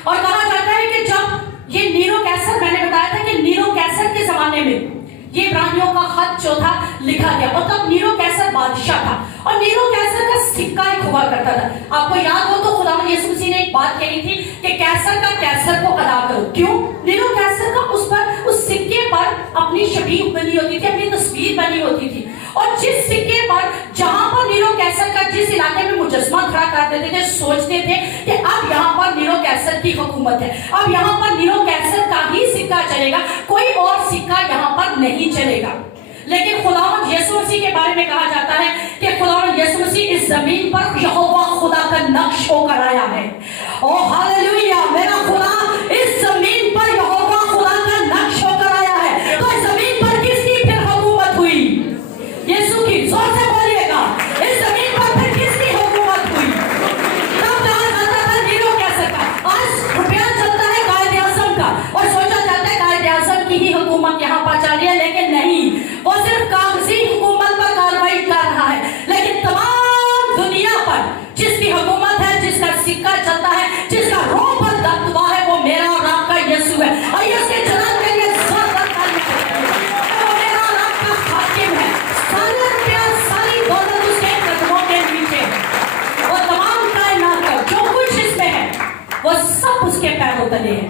और कहा जाता है कि जब ये नीरो कैसर, मैंने बताया था कि नीरो कैसर के जमाने में ये इब्रानियों का खत जो था लिखा गया, और तब नीरो कैसर बादशाह था, और नीरो कैसर का सिक्का एक हुआ करता था। आपको याद हो तो खुदावंद यीशु मसीह ने एक बात कही थी कि कैसर का कैसर को अदा करो। क्यों? नीरो कैसर का उस पर, उस सिक्के पर अपनी शबीह बनी होती थी, अपनी तस्वीर बनी होती थी, और जिस सिक्के पर, जहां पर नीरो कैसर का जिस इलाके में मुजस्मा खड़ा कर देते थे, सोचते थे कि अब यहाँ पर नीरो कैसर की हुकूमत है, अब यहाँ पर नीरो कैसर का ही सिक्का चलेगा, कोई और सिक्का यहाँ पर नहीं चलेगा। लेकिन खुदावंद यीशु मसीह के बारे में कहा जाता है कि खुदावंद यीशु मसीह इस जमीन पर यहोवा खुदा का नक्श होकर आया है। ओ हालेलुया, मेरा खुदा इस जमीन पर यहोवा खुदा का नक्श होकर आया है। तो इस जमीन पर किसकी फिर हुकूमत हुई? यीशु की। जोर से बोलिएगा, इस जमीन पर फिर किसकी हुकूमत हुई? तब कहा जाता था नीरो कैसर का। आज रुपया चलता है कायदे आज़म का, और सोचा जाता है कायदे आज़म की ही हुकूमत यहाँ पर चल रही है, लेकिन नहीं, वो सिर्फ कागजी हुकूमत पर कार्रवाई कर रहा है। लेकिन तमाम दुनिया पर जिसकी हुकूमत है, जिसका सिक्का चलता है, जिसका रोह पर दबदबा है, वो मेरा और आपका यीशु है। और ये उसके जलाल के लिए जोरदार तालियां बजाइए। वो मेरा और आपका हाकिम है, सारा प्यार, सारी दौलत उसके कदमों के नीचे है। वो तमाम कायनात का जो कुछ इसमें है वो सब उसके पैरों तले है।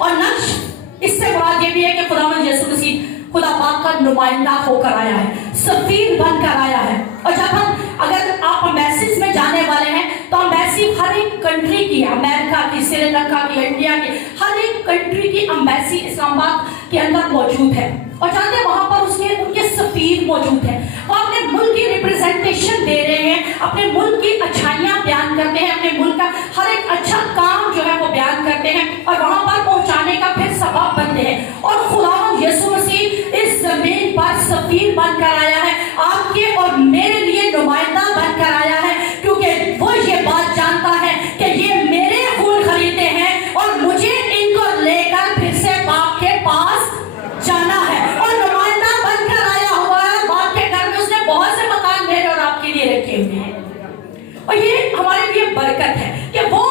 और नक्श, इससे मुराद ये भी है कि खुदावंद यीशु मसीह खुदा पाक का नुमाइंदा होकर आया है, सफीर बनकर आया है। और जब हम, अगर आप अम्बेसीज में जाने वाले हैं तो अम्बेसी हर एक कंट्री की, अमेरिका की, श्रीलंका की, इंडिया की, हर एक कंट्री की अम्बेसी इस्लामाबाद के अंदर मौजूद है। और जानते हैं वहां पर उसके उनके सफीर मौजूद है, वो अपने मुल्क की रिप्रेजेंटेशन दे रहे हैं, अपने मुल्क की अच्छाइयां बयान करते हैं, अपने मुल्क का हर एक अच्छा काम जो है वो बयान करते हैं, और वहां पर पहुंचाने का फिर सबब बनते हैं। और खुदावंद यीशु मसीह इस जमीन पर सफीर बनकर आया है, आपके और मेरे लिए नुमाइंदा बनकर आया है, क्योंकि वो ये बात जानता है कि ये मेरे खून खरीदे हैं और मुझे इनको लेकर फिर से बाप के पास जाना है। और नुमाइंदा बनकर आया हुआ है, बाप के घर में उसने बहुत से मकान मेरे और आपके लिए रखे हुए हैं। और ये हमारे लिए बरकत है कि वो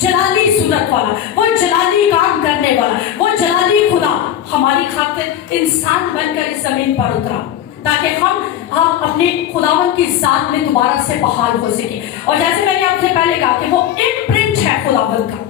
जलाली सूरत वाला, वो जलाली काम करने वाला, वो जलाली खुदा हमारी खातिर इंसान बनकर इस जमीन पर उतरा, ताकि हम अपने खुदावंद की जात में दोबारा से बहाल हो सके। और जैसे मैंने आपसे पहले कहा कि वो इम्प्रिंट है खुदावंद का,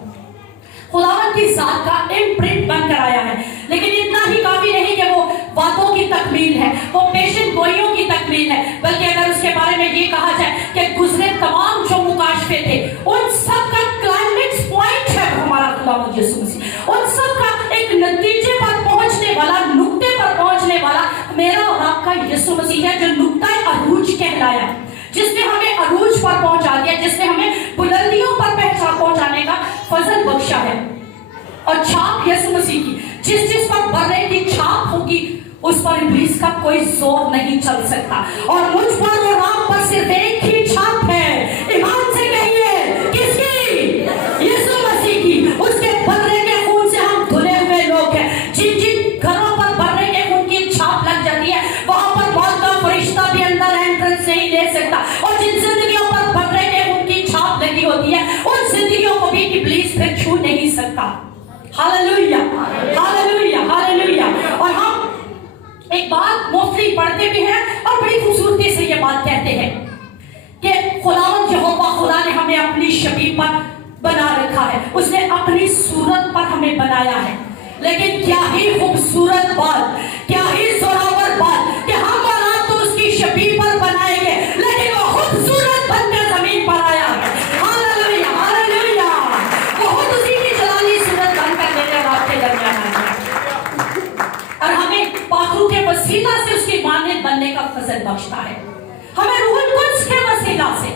खुदावंद की जात का इम्प्रिंट बनकर आया है। लेकिन इतना ही काफी नहीं कि वो बातों की तकमील है, वो पेशेंट गोइयों की तकमील है, बल्कि अगर उसके बारे में ये कहा जाए कि गुजरे तमाम जो मुकाशफे थे उन सब का क्लाइमेक्स पॉइंट है हमारा खुदावंद यीशु मसीह। उन सब का एक नतीजे पर पहुंचने वाला, नुक्ते पर पहुंचने वाला मेरा और आपका यीशु मसीह है, जो नुक्ता अरूज कहलाया, जिसने हमें अरूज पर पहुंचा दिया, जिसने हमें बुलंदियों पर पहुंचाने का फजल बख्शा है। और छाप यीशु मसीह की, जिस जिस पर बर्रे की छाप होगी उस पर इब्लीस का कोई जोर नहीं चल सकता। और मुझ पर और आप पर सिर्फ एक ही छाप है, ईमान से कहिए, किसकी? यीशु मसीह की। उसके बर्रे के खून से हम धुले हुए लोग हैं, जिन जिन शरीर पर बना रखा है, उसने अपनी सूरत पर हमें बनाया है। लेकिन क्या ही खूबसूरत बात, क्या ही जोरावर बात कि हम और आप तो उसकी शबीह पर बनाएंगे, लेकिन वो खूबसूरत बनकर जमीन पर आया है। Hallelujah, hallelujah. वो खुद उसी की जलाली सूरत बनकर मेरे और आपके दरमियान आया और हमें पाखरू के वसीला से उसकी मानियत बनने का फजल बख्शता है। हमें रूहुल कुद्स के वसीला से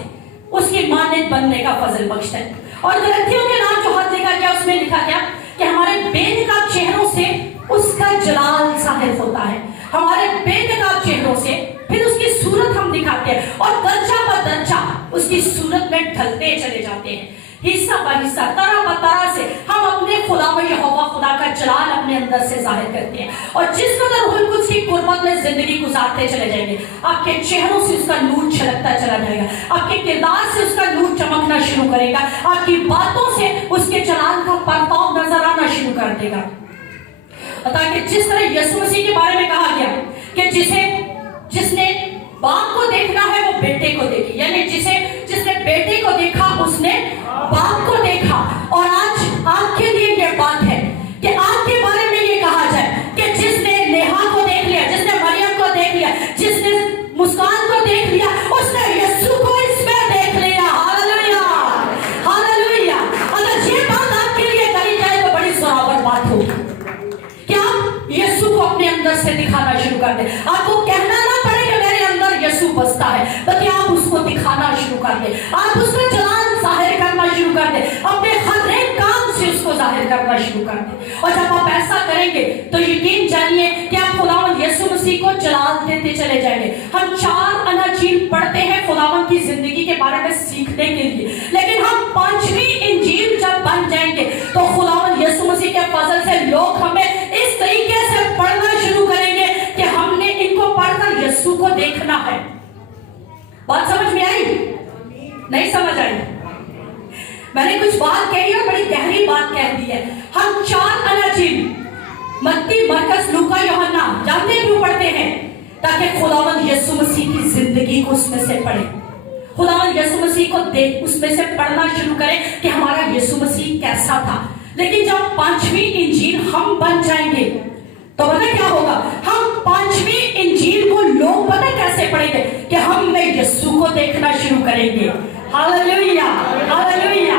उसकी मानियत बनने का फजल बख्शता है। और गलतियों के नाम जो हाथ लिखा गया उसमें लिखा गया कि हमारे बेनकाब चेहरों से उसका जलाल जाहिर होता है। हमारे बेनकाब चेहरों से फिर उसकी सूरत हम दिखाते हैं और दर्जा ब दर्जा उसकी सूरत में ढलते चले जाते हैं। हिस्सा ब हिस्सा, तरह ब तरह से हम अपने खुदा व यहोवा खुदा का जलाल अपने अंदर से जाहिर करते हैं। और जिस कदर रूहुल कुद्स की कुर्बत में जिंदगी गुजारते चले जाएंगे, आपके चेहरों से उसका नूर छलकता चला जाएगा, आपके किरदार से उसका नूर चमकना शुरू करेगा, आपकी बातों से उसके जलाल का परताव नजर आना शुरू कर देगा। ताकि जिस तरह यीशु मसीह के बारे में कहा गया कि जिसने बाप को देखना है वो बेटे को देखे, यानी जिसने बेटे को देखा उसने बाप को देखा। और आज आपके लिए ये बात है कि आपके बारे में ये कहा जाए कि जिसने नेहा को देख लिया, जिसने मरियम को देख लिया, जिसने मुस्कान को देख लिया, उसने यीशु को इसमें देख लिया। Hallelujah, hallelujah. अगर ये बात आपके लिए कही जाए तो बड़ी जोरावर बात होगी कि आप यीशु को अपने अंदर से दिखाना शुरू कर दें। आपको कहना ना पड़े कि मेरे अंदर यीशु बसता है, बल्कि आप उसको दिखाना शुरू कर दें, आप उसका जलाल जाहिर करना शुरू कर दें, अपने हर एक काम से उसको जाहिर करना शुरू कर दें। और जब आप ऐसा करेंगे तो यकीन जानिए कि आप खुदावंद यीशु मसीह को जलाल देते चले जाएंगे। हम 4 अनाजील पढ़ते हैं खुदावंद की जिंदगी के बारे में सीखने के लिए, लेकिन हम 5वीं इंजील जब बन जाएंगे तो खुदावंद यीशु मसीह के फजल से लोग हमें इस तरीके से पढ़ना शुरू करेंगे कि हमने इनको पढ़कर यीशु को देखना है। बात समझ में आई? नहीं समझ आई? मैंने कुछ बात कही और बड़ी गहरी बात कह दी है। हम 4 अनाजील मत्ती, मरकस, लूका, यूहन्ना जानते क्यों पढ़ते हैं? ताकि खुदावंद यीशु मसीह की जिंदगी को उसमें से पढ़े, खुदावंद यीशु मसीह को देख उसमें से पढ़ना शुरू करें कि हमारा यीशु मसीह कैसा था। लेकिन जब 5वीं इंजील हम बन जाएंगे तो पता क्या होगा? हम 5वीं इंजील को लोग पता कैसे पढ़ेंगे कि हमने यीशु को देखना शुरू करेंगे। Hallelujah, hallelujah.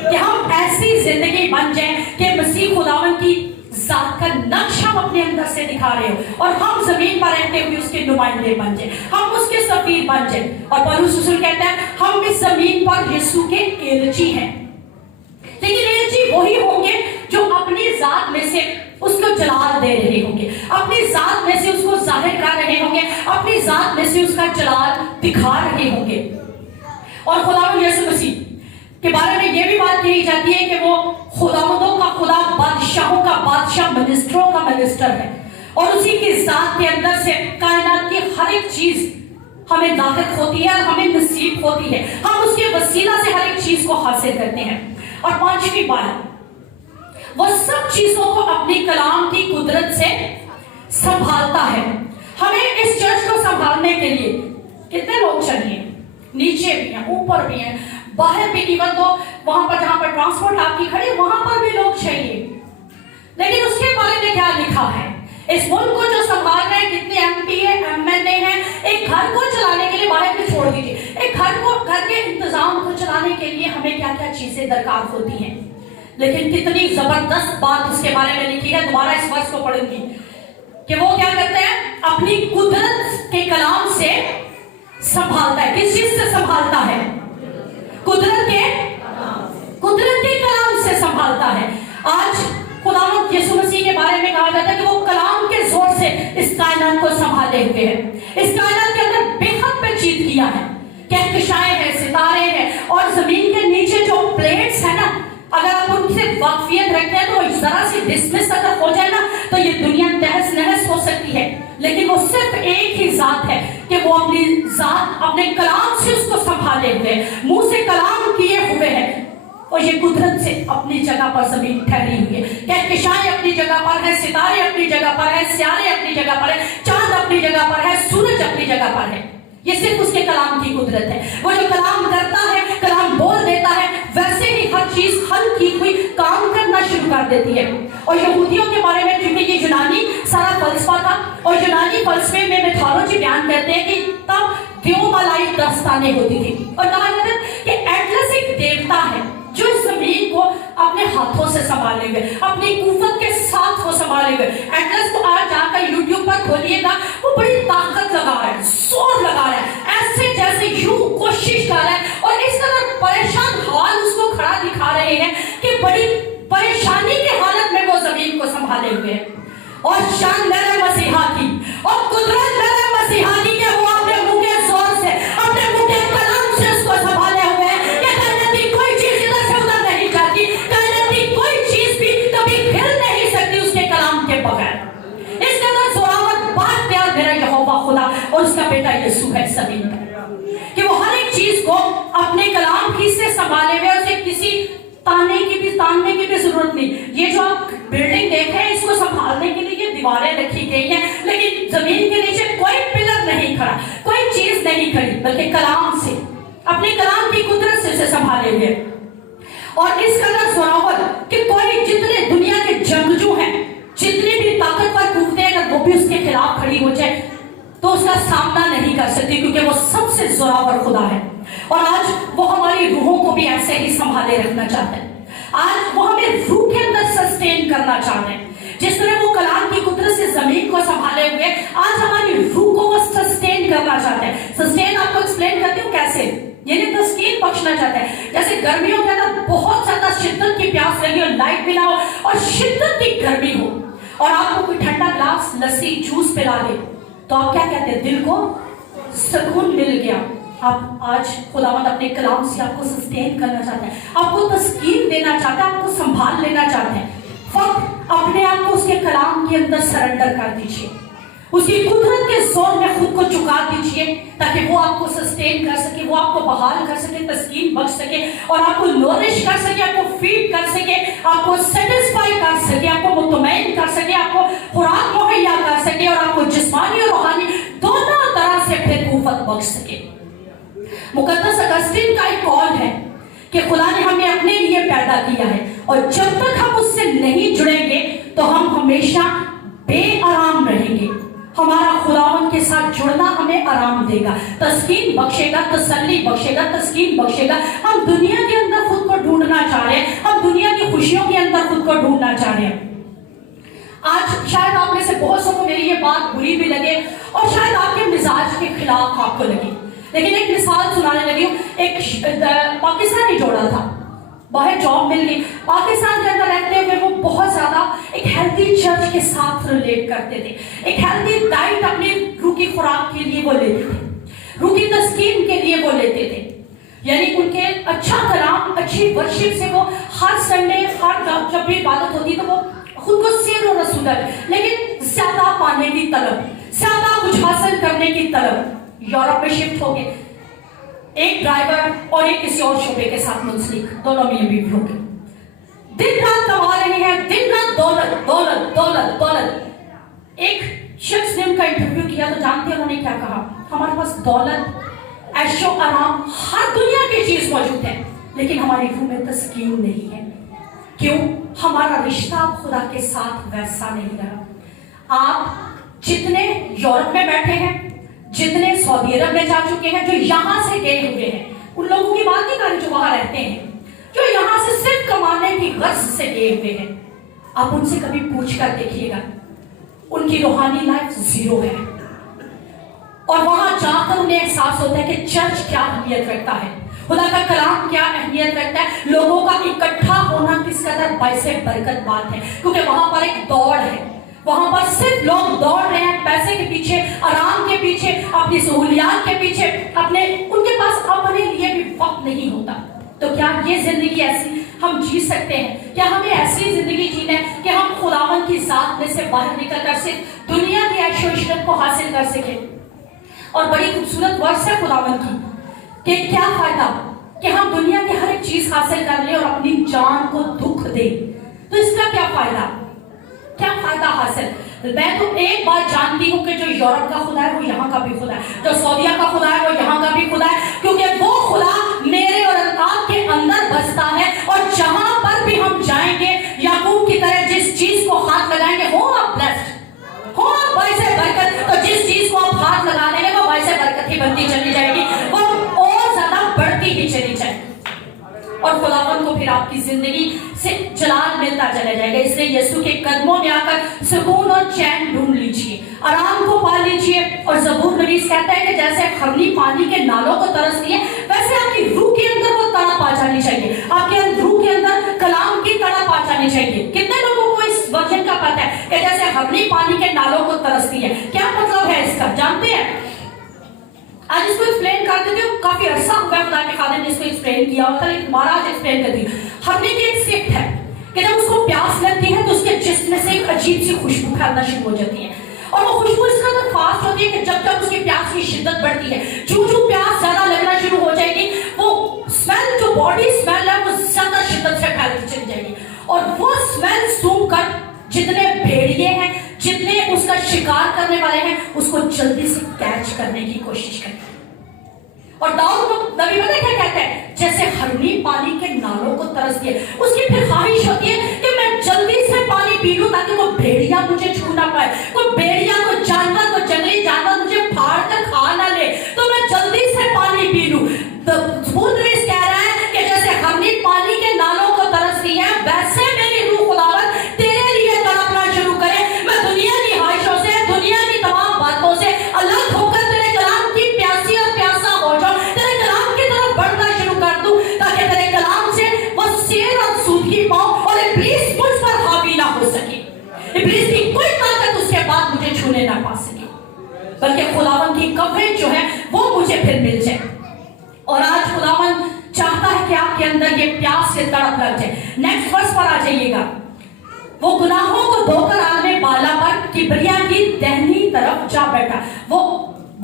कि हम ऐसी जिंदगी बन जाएं कि मसीह खुदावन की जात का नक्श हम अपने अंदर से दिखा रहे हो और हम जमीन पर रहते हुए उसके नुमाइंदे बन जाए, हम उसके सफीर बन जाए। और पौलुस रसूल कहता है हम इस जमीन पर यीशु के एलची हैं। लेकिन एलची वही होंगे जो अपनी जात में से उसको जलाल दे रहे होंगे, अपनी जात में से उसको जाहिर कर रहे होंगे, अपनी जात में से उसका जलाल दिखा रहे होंगे। और खुदावंद यीशु मसीह के बारे में यह भी बात कही जाती है कि वो खुदावंदों का खुदा, बादशाहों का बादशाह, मिनिस्टरों का मिनिस्टर है और उसी की जात के अंदर से कायनात की हर एक चीज हमें दाखिल होती है और हमें नसीब होती है। हम उसके वसीला से हर एक चीज को हासिल करते हैं। और 5वीं बात, वो सब चीजों को अपनी कलाम की कुदरत से संभालता है। हमें इस चर्च को संभालने के लिए कितने लोग चाहिए? नीचे भी हैं, ऊपर भी हैं, बाहर भी, इवन तो वहां पर जहां पर ट्रांसपोर्ट आपकी खड़ी वहां पर भी लोग चाहिए। लेकिन उसके बारे में क्या लिखा है? इस मुल्क को जो संभाल रहे हैं, कितने एमपी है, एमएलए हैं, एक घर को चलाने के लिए बाहर भी छोड़ दीजिए, एक घर के इंतजाम को चलाने के लिए हमें क्या क्या चीजें दरकार होती हैं। लेकिन कितनी जबरदस्त बात उसके बारे में लिखी है। दोबारा इस वर्ष को पढ़ूंगी कि वो क्या करते हैं? अपनी कुदरत के कलाम से संभालता है। किस चीज से संभालता है? कुदरत के कलाम से संभालता है। आज खुदावंद यीशु मसीह के बारे में कहा जाता है कि वो कलाम के जोर से इस कायनात को संभाले हुए हैं। इस कायनात के अंदर बेहद पेचीद किया है, कहकशाएं हैं, सितारे हैं और जमीन के नीचे जो प्लेट्स है ना, अगर आप उनसे वाकफियत रखते हैं तो जरा सी डिसमिस अगर हो जाए ना तो ये दुनिया तहस नहस हो सकती है। लेकिन वो सिर्फ एक ही जात है कि वो अपनी जात अपने कलाम से उसको संभाले हुए, मुंह से कलाम किए हुए हैं और ये कुदरत से अपनी जगह पर जमीन ठहरी हुई है। कहकशाएं अपनी जगह पर है, सितारे अपनी जगह पर है, सियारे अपनी जगह पर है, चांद अपनी जगह पर है, सूरज अपनी जगह पर है। یہ صرف اس کے کلام کی قدرت ہے. وہ جو کلام کرتا ہے, کلام بول دیتا ہے, ویسے ہی ہر چیز حل کی ہوئی کام کرنا شروع کر دیتی ہے. اور یہودیوں کے بارے میں, کیونکہ یہ یونانی سارا فلسفہ تھا, اور یونانی فلسفے میں میتھولوجی بیان کرتے ہیں کہ تب دیومالائی داستانیں ہوتی تھی, اور کہا جاتا ہے کہ ایٹلس ایک دیوتا ہے جو اس زمین کو اپنے ہاتھوں سے سنبھالے ہوئے, اپنی قوت کے ساتھ وہ سنبھالے ہوئے. ایٹلس کو آج جا کر یوٹیوب پر کھولیے گا, وہ بڑی طاقت لگا رہا ہے, زور لگا رہا ہے, ایسے جیسے یوں کوشش کر رہا ہے, اور اس طرح پریشان حال اس کو کھڑا دکھا رہے ہیں کہ بڑی پریشانی کی حالت میں وہ زمین کو سنبھالے ہوئے ہیں. اور شان میرے مسیحا کی, اور قدرت میرے مسیحا کی کہ وہ اپنے منہ کے زور سے, اپنے منہ کے کلام سے اس کو سنبھالے ہوئے ہیں. کہ کائنات کی کوئی چیز ادھر سے ادھر نہیں جاتی, کائنات کی کوئی چیز بھی کبھی پھر نہیں سکتی اس کے کلام کے بغیر. اس کا نام زوراور بات پیار میرا یہوہ خدا اور اس کا بیٹا یسوع ہے زمین پر, کہ وہ ہر ایک چیز کو اپنے کلام ہی سے سنبھالے ہوئے, اسے کسی تاننے کی بھی ضرورت نہیں. یہ جو آپ بلڈنگ دیکھ رہے ہیں, اس کو سنبھالنے کے لیے یہ دیواریں رکھی گئی ہیں, لیکن زمین کے نیچے کوئی پلر نہیں کھڑا, کوئی چیز نہیں کھڑی, بلکہ کلام سے, اپنے کلام کی قدرت سے اسے سنبھالے ہوئے. اور اس قدر زوراور کہ کوئی جتنے دنیا کے جنگجو ہیں, جتنی بھی طاقتور قوتیں, اگر وہ بھی اس کے خلاف کھڑی ہو جائے تو اس کا سامنا نہیں کر سکتی, کیونکہ وہ سب سے زوراور خدا ہے. اور آج وہ ہماری روحوں کو بھی ایسے ہی سنبھالے رکھنا چاہتے ہیں. آج وہ ہمیں روح کے اندر سسٹین کرنا چاہتے ہیں. جس طرح وہ کلام کی قدرت سے زمین کو سنبھالے ہوئے, آج ہماری روح کو وہ سسٹین کرنا چاہتے ہیں. سسٹین آپ کو ایکسپلین کرتی ہوں کیسے, یعنی تسکین بخشنا چاہتے ہیں. جیسے گرمیوں کے اندر بہت زیادہ شدت کی پیاس لگی اور لائٹ بھی نہ ہو اور شدت کی گرمی ہو, اور آپ کو کوئی ٹھنڈا گلاس لسی جوس پلا دے, تو آپ کیا کہتے ہیں, دل کو سکون مل گیا. آپ آج خداوند اپنے کلام سے آپ کو سسٹین کرنا چاہتے ہیں, آپ کو تسکین دینا چاہتے ہیں, آپ کو سنبھال لینا چاہتے ہیں. فقط اپنے آپ کو اس کے کلام کے اندر سرنڈر کر دیجئے, اس کی قدرت کے زور میں خود کو چکا دیجئے, تاکہ وہ آپ کو سسٹین کر سکے, وہ آپ کو بحال کر سکے, تسکین بخش سکے, اور آپ کو نورش کر سکے, آپ کو فیڈ کر سکے, آپ کو سیٹسفائی کر سکے, آپ کو مطمئن کر سکے, آپ کو خوراک مہیا کر سکے, اور آپ کو جسمانی اور روحانی دونوں طرح سے پھر قوت بخش سکے. مقدس اگسٹین کا ایک قول ہے کہ خدا نے ہمیں اپنے لیے پیدا کیا ہے, اور جب تک ہم اس سے نہیں جڑیں گے تو ہم ہمیشہ بے آرام رہیں گے. ہمارا خداوند کے ساتھ جڑنا ہمیں آرام دے گا, تسکین بخشے گا, تسلی بخشے گا, تسکین بخشے گا. ہم دنیا کے اندر خود کو ڈھونڈنا چاہ رہے ہیں, ہم دنیا کی خوشیوں کے اندر خود کو ڈھونڈنا چاہ رہے ہیں. آج شاید آپ میں سے بہت سو کو میری یہ بات بری بھی لگے, اور شاید آپ کے مزاج کے خلاف آپ کو لگے, لیکن ایک مثال سنانے لگی ہوں. ایک پاکستانی جوڑا تھا, باہر جاب مل گئی, پاکستان کے اندر رہتے ہوئے وہ بہت زیادہ ایک ہیلتھی چرچ کے ساتھ ریلیٹ کرتے تھے, ایک ہیلتھی ڈائٹ اپنی روح کی خوراک کے لیے وہ لیتے تھے, روح کی تسکین کے لیے وہ لیتے تھے. یعنی ان کے اچھا کلام, اچھی ورشپ سے وہ ہر سنڈے, ہر جب بھی عبادت ہوتی تو وہ خود کو سیر و رسولت, لیکن زیادہ پانے کی طلب, زیادہ کچھ حاصل کرنے کی طلب. یورپ میں شفٹ ہو گئے, ایک ڈرائیور اور ایک کسی اور شعبے کے ساتھ منسلک, دونوں میاں بیوی ہو گئے, دن رات کما رہے ہیں, دن رات دولت دولت دولت دولت. ایک شخص نے ان کا انٹرویو کیا تو جانتے ہیں انہوں نے کیا کہا, ہمارے پاس دولت, عیش و آرام, ہر دنیا کی چیز موجود ہے, لیکن ہماری روح میں تسکین نہیں ہے. کیوں؟ ہمارا رشتہ خدا کے ساتھ ویسا نہیں رہا. آپ جتنے یورپ میں بیٹھے ہیں, جتنے سعودی عرب میں جا چکے ہیں, جو یہاں سے گئے ہوئے ہیں, ان لوگوں کی بات نہیں کر رہے جو وہاں رہتے ہیں, جو یہاں سے صرف کمانے کی غرض سے گئے ہوئے ہیں, آپ ان سے کبھی پوچھ کر دیکھیے گا, ان کی روحانی لائف زیرو ہے. اور وہاں جا کر انہیں احساس ہوتا ہے کہ چرچ کیا اہمیت رکھتا ہے, خدا کا کلام کیا اہمیت رکھتا ہے, لوگوں کا اکٹھا ہونا کس قدر باعث برکت بات ہے. کیونکہ وہاں پر ایک دوڑ ہے, وہاں پر صرف لوگ دوڑ رہے ہیں پیسے کے پیچھے, آرام کے پیچھے, اپنی سہولیات کے پیچھے, اپنے ان کے پاس اپنے لیے بھی وقت نہیں ہوتا. تو کیا یہ زندگی ایسی ہم جی سکتے ہیں؟ کیا ہمیں ایسی زندگی جینا ہے کہ ہم خداوند کی ذات میں سے باہر نکل کر صرف دنیا کی عیش و عشرت کو حاصل کر سکیں؟ اور بڑی خوبصورت ورس ہے خداوند کی کہ کیا فائدہ کہ ہم دنیا کی ہر ایک چیز حاصل کر لیں اور اپنی جان کو دکھ دیں, تو اس کا کیا فائدہ, کیا فائدہ حاصل؟ میں تو ایک بات جانتی ہوں کہ جو یورپ کا خدا ہے وہ یہاں کا بھی خدا ہے, جو سعودیہ کا خدا ہے وہ یہاں کا بھی خدا ہے, کیونکہ وہ خدا میرے اور آپ کے اندر بستا ہے. اور جہاں پر بھی ہم جائیں گے یعقوب کی طرح جس چیز کو ہاتھ لگائیں گے ہو آپ بلیسڈ, ہو آپ باعث برکت, تو جس چیز کو آپ ہاتھ لگا لیں گے وہ باعث برکت ہی بنتی چلی جائے گی, وہ اور زیادہ بڑھتی ہی چلی جائے گی, اور خداوند کو پھر آپ کی زندگی سے جلال ملتا چلا جائے گا. اس لیے یسوع کے قدموں میں آ کر سکون اور چین ڈھونڈ لیجیے, آرام کو پا لیجیے. اور زبور نویس کہتا ہے کہ جیسے ہرنی پانی کے نالوں کو ترستی ہے ویسے آپ کی روح کے اندر وہ تڑپ آ جانی چاہیے, آپ کے روح کے اندر کلام کی تڑپ آ جانی چاہیے. کتنے لوگوں کو اس ورژن کا پتہ ہے کہ جیسے ہرنی پانی کے نالوں کو ترستی ہے؟ کیا مطلب ہے اس کا جانتے ہیں؟ آج اس کو ایکسپلین کر دیتے ہو, کافی عرصہ ہوا خدا کے خادم نے اس کو ایکسپلین کیا ہوتا ہے, لیکن ہمارا آج ایکسپلین کر دی. ہرنی کی ایک صفت ہے کہ جب اس کو پیاس لگتی ہے تو اس کے جسم میں سے ایک عجیب سی خوشبو پھیلنا شروع ہو جاتی ہے, اور وہ خوشبو اس کا تو خاص ہوتی ہے کہ جب جب اس کی پیاس کی شدت بڑھتی ہے, جو پیاس زیادہ لگنا شروع ہو جائے گی, وہ اسمیل جو باڈی اسمیل ہے وہ زیادہ شدت سے پھیلتی چلی جائے گی, اور وہ اسمیل سونگ کر جتنے بھیڑیے ہیں, جتنے اس کا شکار کرنے والے ہیں, اس کو جلدی سے کیچ کرنے کی کوشش کریں. اور داؤد نبی پتہ کیا کہتا ہے؟ جیسے ہرنی پانی کے نالوں کو ترستی ہے, اس کی پھر خواہش ہوتی ہے کہ میں جلدی سے پانی پی لوں تاکہ وہ بھیڑیا مجھے چھو نہ پائے, کوئی بھیڑیا, کوئی جانور, کوئی جنگلی جانور مجھے پھاڑ کر کھا نہ لے, تو میں جلدی سے پانی پی لوں. زبور نویس کہہ رہا ہے کہ جیسے ہرنی پانی کے نالوں کو ترستی ہے ویسے میری روح خداوند تیرے لیے تڑپنا شروع کرے. میں دنیا کی خواہشوں سے, دنیا کی تمام باتوں سے الگ ہو کر تیرے کلام کی پیاسی اور پیاسا ہو جاؤں, تیرے کلام کی طرف بڑھنا شروع کر دوں, تاکہ تیرے کلام سے وہ سیر اور سودگی پاؤں اور ابلیس مجھ پر حاوی نہ ہو سکے, ابلیس کی کوئی طاقت اس کے بعد مجھے چھونے نہ پا سکے, بلکہ خداوند کی کوریج جو ہے وہ مجھے پھر مل جائے. اور آج خداوند چاہتا ہے کہ آپ کے اندر یہ پیاس سے تڑپ لگ جائے. نیکسٹ ورس پر آ جائیے گا. وہ گناہوں کو دھو کر آدمی بالا پر کبریا کی دہنی طرف جا بیٹھا. وہ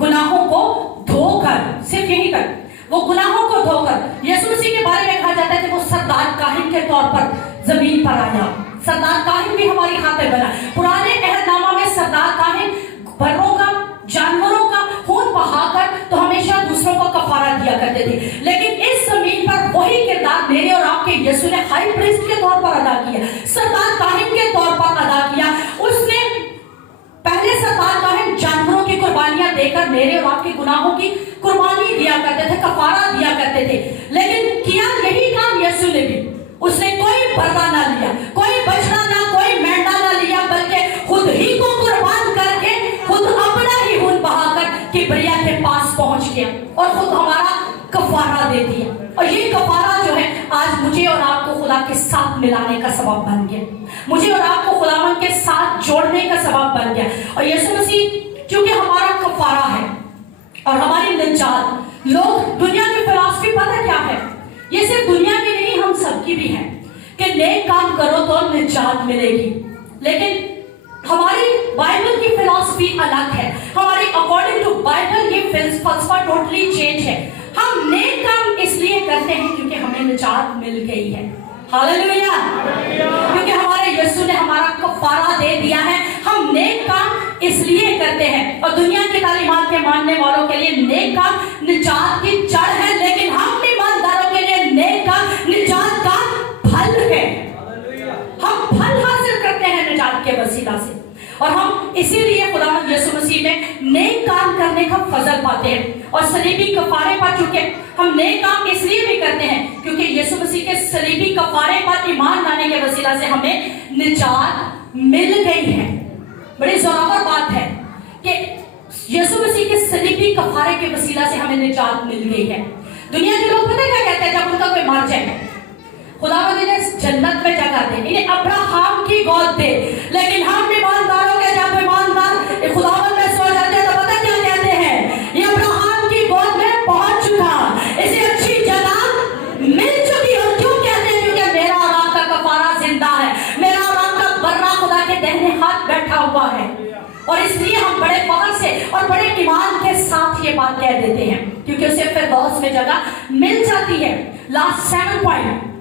گناہوں کو دھو کر, صرف یہی تک, وہ گناہوں کو دھو کر. یسوع مسیح کے بارے میں کہا جاتا ہے کہ وہ سردار کاہن کے طور پر زمین پر آیا. سردار کاہن بھی ہماری خاطر بنا. پرانے عہد نامہ میں سردار کاہن بھروں کا, جانوروں کا خون بہا کر تو ہمیشہ دوسروں کو کفارہ دیا کرتے تھے, لیکن اس زمین پر وہی کردار میرے اور آپ کے یسوع نے ہائی پریسٹ کے طور پر ادا کیا, سردار کاہن کے طور پر ادا کیا. اس نے پہلے سردار کاہن جانوروں کی قربانیاں دے کر میرے اور آپ کے گناہوں کی قربانی دیا کرتے تھے, کفارہ دیا کرتے تھے, لیکن کیا یہی کام یسوع نے بھی. اس نے کوئی پردہ نہ لیا, کوئی بچڑا نہ, کوئی مینڈا نہ لیا, بلکہ خود ہی کو قربان کر کے خود اپنا ہی خون بہا کر کبریا کے پاس پہنچ گیا اور خود ہمارا کفارہ دے دیا. اور یہ کفارہ جو ہے آج مجھے اور آپ کو خدا کے ساتھ ملانے کا سبب بن گیا, مجھے اور آپ کو خداوند کے ساتھ جوڑنے کا سبب بن گیا. اور یسوع مسیح چونکہ ہمارا کفارہ ہے اور ہماری نجات. لوگ دنیا کی فلسفی پتہ کیا ہے, یہ صرف دنیا کی نہیں ہم سب کی بھی ہے کہ نیک کام کرو تو نجات ملے گی, لیکن ہماری بائبل کی فلسفی الگ ہے. ہماری اکارڈنگ ٹو بائبل یہ فلسفہ ٹوٹلی چینج ہے. ہم نیک کام اس لیے کرتے ہیں کیونکہ ہمیں نجات مل گئی ہے. ہاللویا, کیونکہ ہمارے یسوع نے ہمارا کفارہ دے دیا ہے. ہم نیک کام اس لیے کرتے ہیں, اور دنیا کی تعلیمات کے ماننے والوں کے لیے نیک کام نجات کی جڑ ہے, لیکن ہم ایمانداروں کے لیے نیک کام نجات کا پھل ہے. ہم پھل حاصل کرتے ہیں نجات کے وسیلہ سے, اور ہم اسی لیے خداوند یسوع مسیح میں نیک کام کرنے کا فضل پاتے ہیں. اور صلیبی کفارے پر چونکہ ہم نیک کام اس لیے بھی کرتے ہیں کیونکہ یسوع مسیح کے صلیبی کفارے پر ایمان لانے کے وسیلہ سے ہمیں نجات مل گئی ہے. بڑی زوراور بات ہے کہ یسوع مسیح کے صلیبی کفارے کے وسیلہ سے ہمیں نجات مل گئی ہے. دنیا کے لوگ پتہ کیا کہتے ہیں جب ان کا کوئی مر جائے, خداوند انہیں جنت میں جگہ دے, انہیں ابراہم کی گود دے, لیکن ہم ایمانداروں کے جب ایماندار خداوند میں سو جاتے ہیں تو پتہ کیا کہتے ہیں, یہ ابراہم کی گود میں پہنچ چکا, اسے اچھی جگہ مل چکی. اور کیوں کہتے ہیں؟ کیونکہ میرا اور آپ کا کفارہ زندہ ہے, میرا اور آپ کا برا خدا کے دہنے ہاتھ بیٹھا ہوا ہے. اور اس لیے ہم بڑے فخر سے اور بڑے ایمان کے ساتھ یہ بات کہہ دیتے ہیں کیونکہ اسے فردوس میں جگہ مل جاتی ہے. لاسٹ 7 پوائنٹ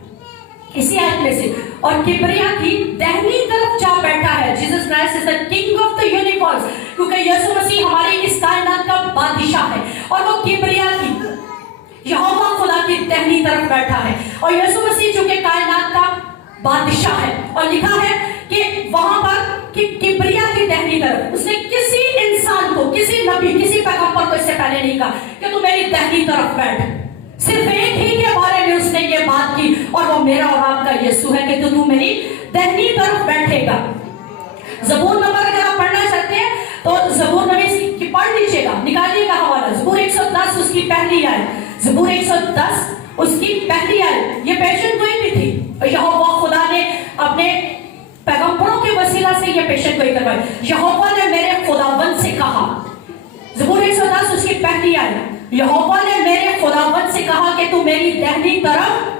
اسی آیت میں سے, اور کبریا کی دہنی طرف جا بیٹھا ہے. Jesus Christ is the king of the universe, کیونکہ یسوع مسیح ہماری اس کائنات کا بادشاہ ہے اور وہ کبریا کی یہوہ خدا کی دہنی طرف بیٹھا ہے. اور یسوع مسیح جو کہ کائنات کا بادشاہ ہے, اور لکھا ہے کہ وہاں پر کہ کبریا کی دہنی طرف اس نے کسی انسان کو, کسی نبی, کسی پیغمبر کو اس سے پہلے نہیں کہا کہ تو میری دہنی طرف بیٹھ. صرف ایک ہی کے بارے میں اس نے یہ بات کی, اور وہ میرا اور آپ کا یسوع ہے کہ تو میری دہنی طرف بیٹھے گا. زبور نمبر اگر آپ پڑھنا چاہتے ہیں تو زبور نبی کی پڑھ لیجیے گا, نکالیے گا حوالہ. زبور 110 اس کی پہلی آیت, زبور 110 اس کی پہلی آیت. یہ پیشن گوئی بھی تھی, یہوہ خدا نے اپنے پیغمبروں کے وسیلہ سے یہ پیشن گوئی کروائی. یہوہ نے میرے خداوند سے کہا, زبور 110 اس کی پہلی آیت, یہوہ نے میرے خداوند سے کہا کہ تو میری دہنی طرف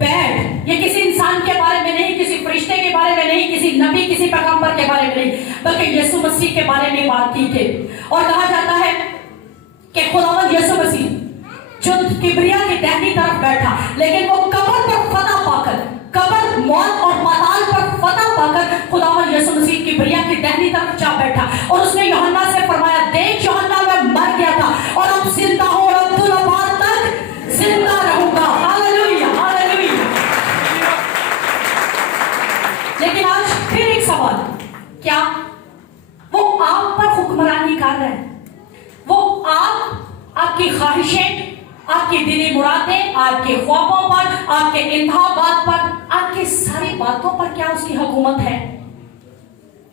بیٹھ. یہ کسی انسان کے بارے میں نہیں, کسی فرشتے کے بارے میں نہیں, کسی نبی, کسی پیغمبر کے بارے میں نہیں, بلکہ یسوع مسیح کے بارے میں بات کی تھی. اور کہا جاتا ہے کہ خداوند یسوع مسیح جو کبریا کی دہنی طرف بیٹھا, لیکن وہ قبر پر فتح پا کر, قبر, موت اور پاتال پر فتح پا کر خداوند یسوع مسیح کبریا کی دہنی طرف جا بیٹھا. اور اس نے یوحنا سے فرمایا, دیکھ یوحنا میں مر گیا تھا اور اب زندہ ہوں اور عبدالآباد تک زندہ رہوں گا. Hallelujah, hallelujah. لیکن آج پھر ایک سوال, کیا وہ آپ پر حکمرانی کر رہے ہیں؟ وہ آپ کی خواہشیں, آپ کی دلی مرادیں, آپ کے خوابوں پر, آپ کے انتخابات پر, آپ کی ساری باتوں پر کیا اس کی حکومت ہے؟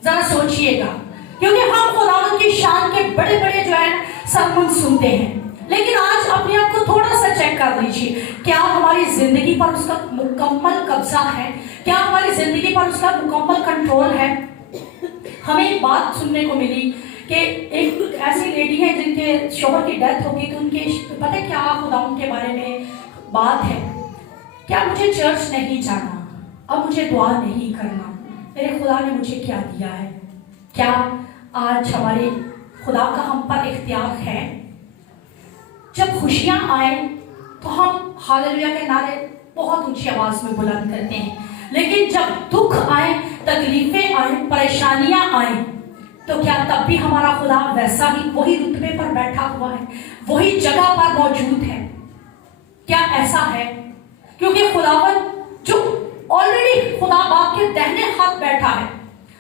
ذرا سوچئے گا, کیونکہ ہم خداوند کی شان کے بڑے بڑے جو ہے سرمن سنتے ہیں, لیکن آج اپنے آپ کو تھوڑا سا چیک کر لیجیے, کیا ہماری زندگی پر اس کا مکمل قبضہ ہے؟ کیا ہماری زندگی پر اس کا مکمل کنٹرول ہے؟ ہمیں ایک بات سننے کو ملی کہ ایک ایسی لیڈی ہے جن کے شوہر کی ڈیتھ ہوگی, تو ان کے پتہ کیا خداوند کے بارے میں بات ہے, کیا مجھے چرچ نہیں جانا, اب مجھے دعا نہیں کرنا, میرے خدا نے مجھے کیا دیا ہے؟ کیا آج ہمارے خدا کا ہم پر اختیار ہے؟ جب خوشیاں آئیں تو ہم ہاللویہ کے نعرے بہت اونچی آواز میں بلند کرتے ہیں, لیکن جب دکھ آئیں, تکلیفیں آئیں, پریشانیاں آئیں, تو کیا تب بھی ہمارا خدا ویسا ہی وہی رتبے پر بیٹھا ہوا ہے, وہی جگہ پر موجود ہے؟ کیا ایسا ہے؟ کیونکہ خداوند جو آلریڈی خدا باپ کے دہنے ہاتھ بیٹھا ہے,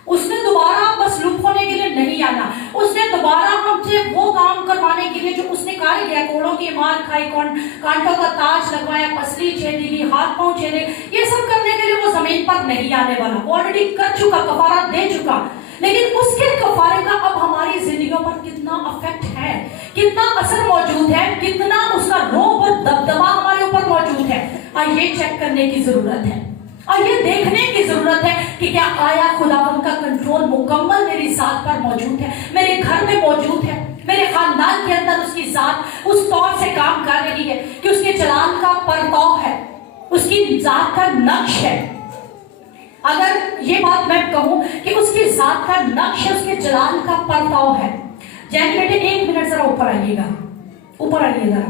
اس نے دوبارہ مسلوب ہونے کے لیے نہیں آنا, اس نے دوبارہ ہم سے وہ کام کروانے کے لیے جو اس نے کہا گیا, کوڑوں کی مار کھائی, کانٹوں کا تاج لگوایا, پسلی چھیدی گئی, ہاتھ پاؤں چھیدے, یہ سب کرنے کے لیے وہ زمین پر نہیں آنے والا, آلریڈی کر چکا, کفارہ دے چکا. لیکن اس کے کفارے کا اب ہماری زندگیوں پر کتنا افیکٹ ہے, کتنا اثر موجود ہے, کتنا اس کا روب اور دبدبا ہمارے اوپر موجود ہے؟ یہ چیک کرنے کی ضرورت ہے, اور یہ دیکھنے کی ضرورت ہے کہ کیا آیا خداوند کا کنٹرول مکمل میری ذات پر موجود ہے, میرے گھر میں موجود ہے, میرے خاندان کے اندر اس کی ذات اس طور سے کام کر رہی ہے کہ اس کے جلال کا پرتاؤ ہے, اس کی ذات کا نقش ہے. اگر یہ بات میں کہوں کہ اس کی ذات کا نقش, اس کے جلال کا پرتاؤ ہے. جین بیٹے ایک منٹ ذرا اوپر آئیے گا, اوپر آئیے ذرا.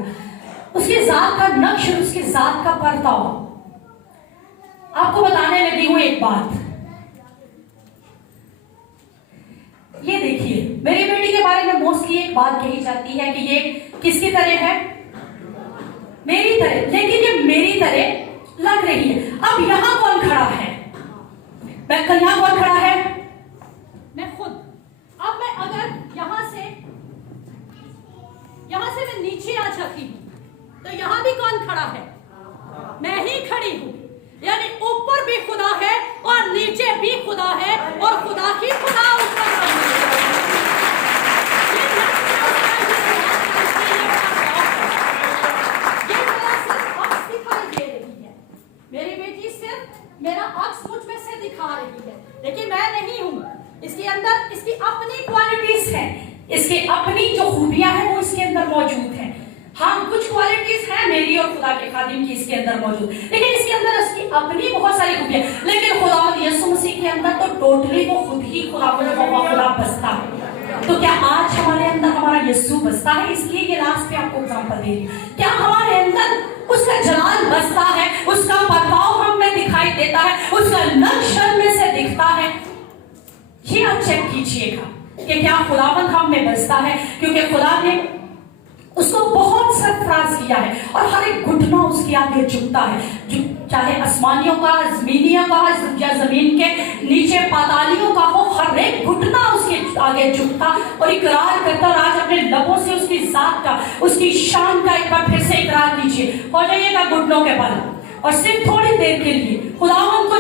اس کی ذات کا نقش, اس کی ذات کا پرتاؤ. آپ کو بتانے لگی ہوں ایک بات, یہ دیکھیے, میری بیٹی کے بارے میں موسٹلی ایک بات کہی جاتی ہے کہ یہ کس کی طرح ہے؟ میری طرح. لیکن یہ میری طرح لگ رہی ہے. اب یہاں کون کھڑا ہے؟ یہاں کون کھڑا ہے؟ میں خود. اب میں اگر یہاں سے میں نیچے آ جاتی ہوں تو یہاں بھی کون کھڑا ہے؟ میں ہی کھڑی ہوں. یعنی اوپر بھی خدا ہے اور نیچے بھی خدا ہے, اور خدا کی خدا اوپر میری بیٹی صرف میرا عکس مجھ میں سے دکھا رہی ہے, لیکن میں نہیں ہوں. اس کے اندر اس کی اپنی کوالٹیز ہیں, اس کی اپنی جو خوبیاں ہیں وہ اس کے اندر موجود ہیں. ہاں, کچھ کوالٹیز ہیں میری اور خدا کے خادم کی اس کے اندر موجود, لیکن اس کے اندر اس کی اپنی بہت ساری خوبیاں. لیکن خدا یسوع مسیح کے اندر تو ٹوٹلی وہ خود ہی خدا بستا ہے. تو کیا آج ہمارے اندر ہمارا یسوع بستا ہے؟ اس لیے یہ لاسٹ پہ آپ کو ایگزامپل دے رہی. کیا ہمارے اندر اس کا جلال بستا ہے, اس کا پرتاؤ ہم میں دکھائی दिखाई देता है, उसका नक्श में से दिखता है। ये आप चेक कीजिएगा कि क्या खुदावंद हम में बसता है, क्योंकि खुदा ने उसको बहुत सरफराज किया है और हर एक घुटना उसके आगे झुकता है, जो चाहे आसमानियों का, जमीनियों का या जमीन के नीचे पातालियों का हो, हर एक घुटना उसके आगे झुकता और इकरार करता। और आज अपने लबों से उसकी जात का, उसकी शान का एक बार फिर से इकरार कीजिए। हो जाइएगा घुटनों के बल और सिर्फ थोड़ी देर के लिए खुदावंद को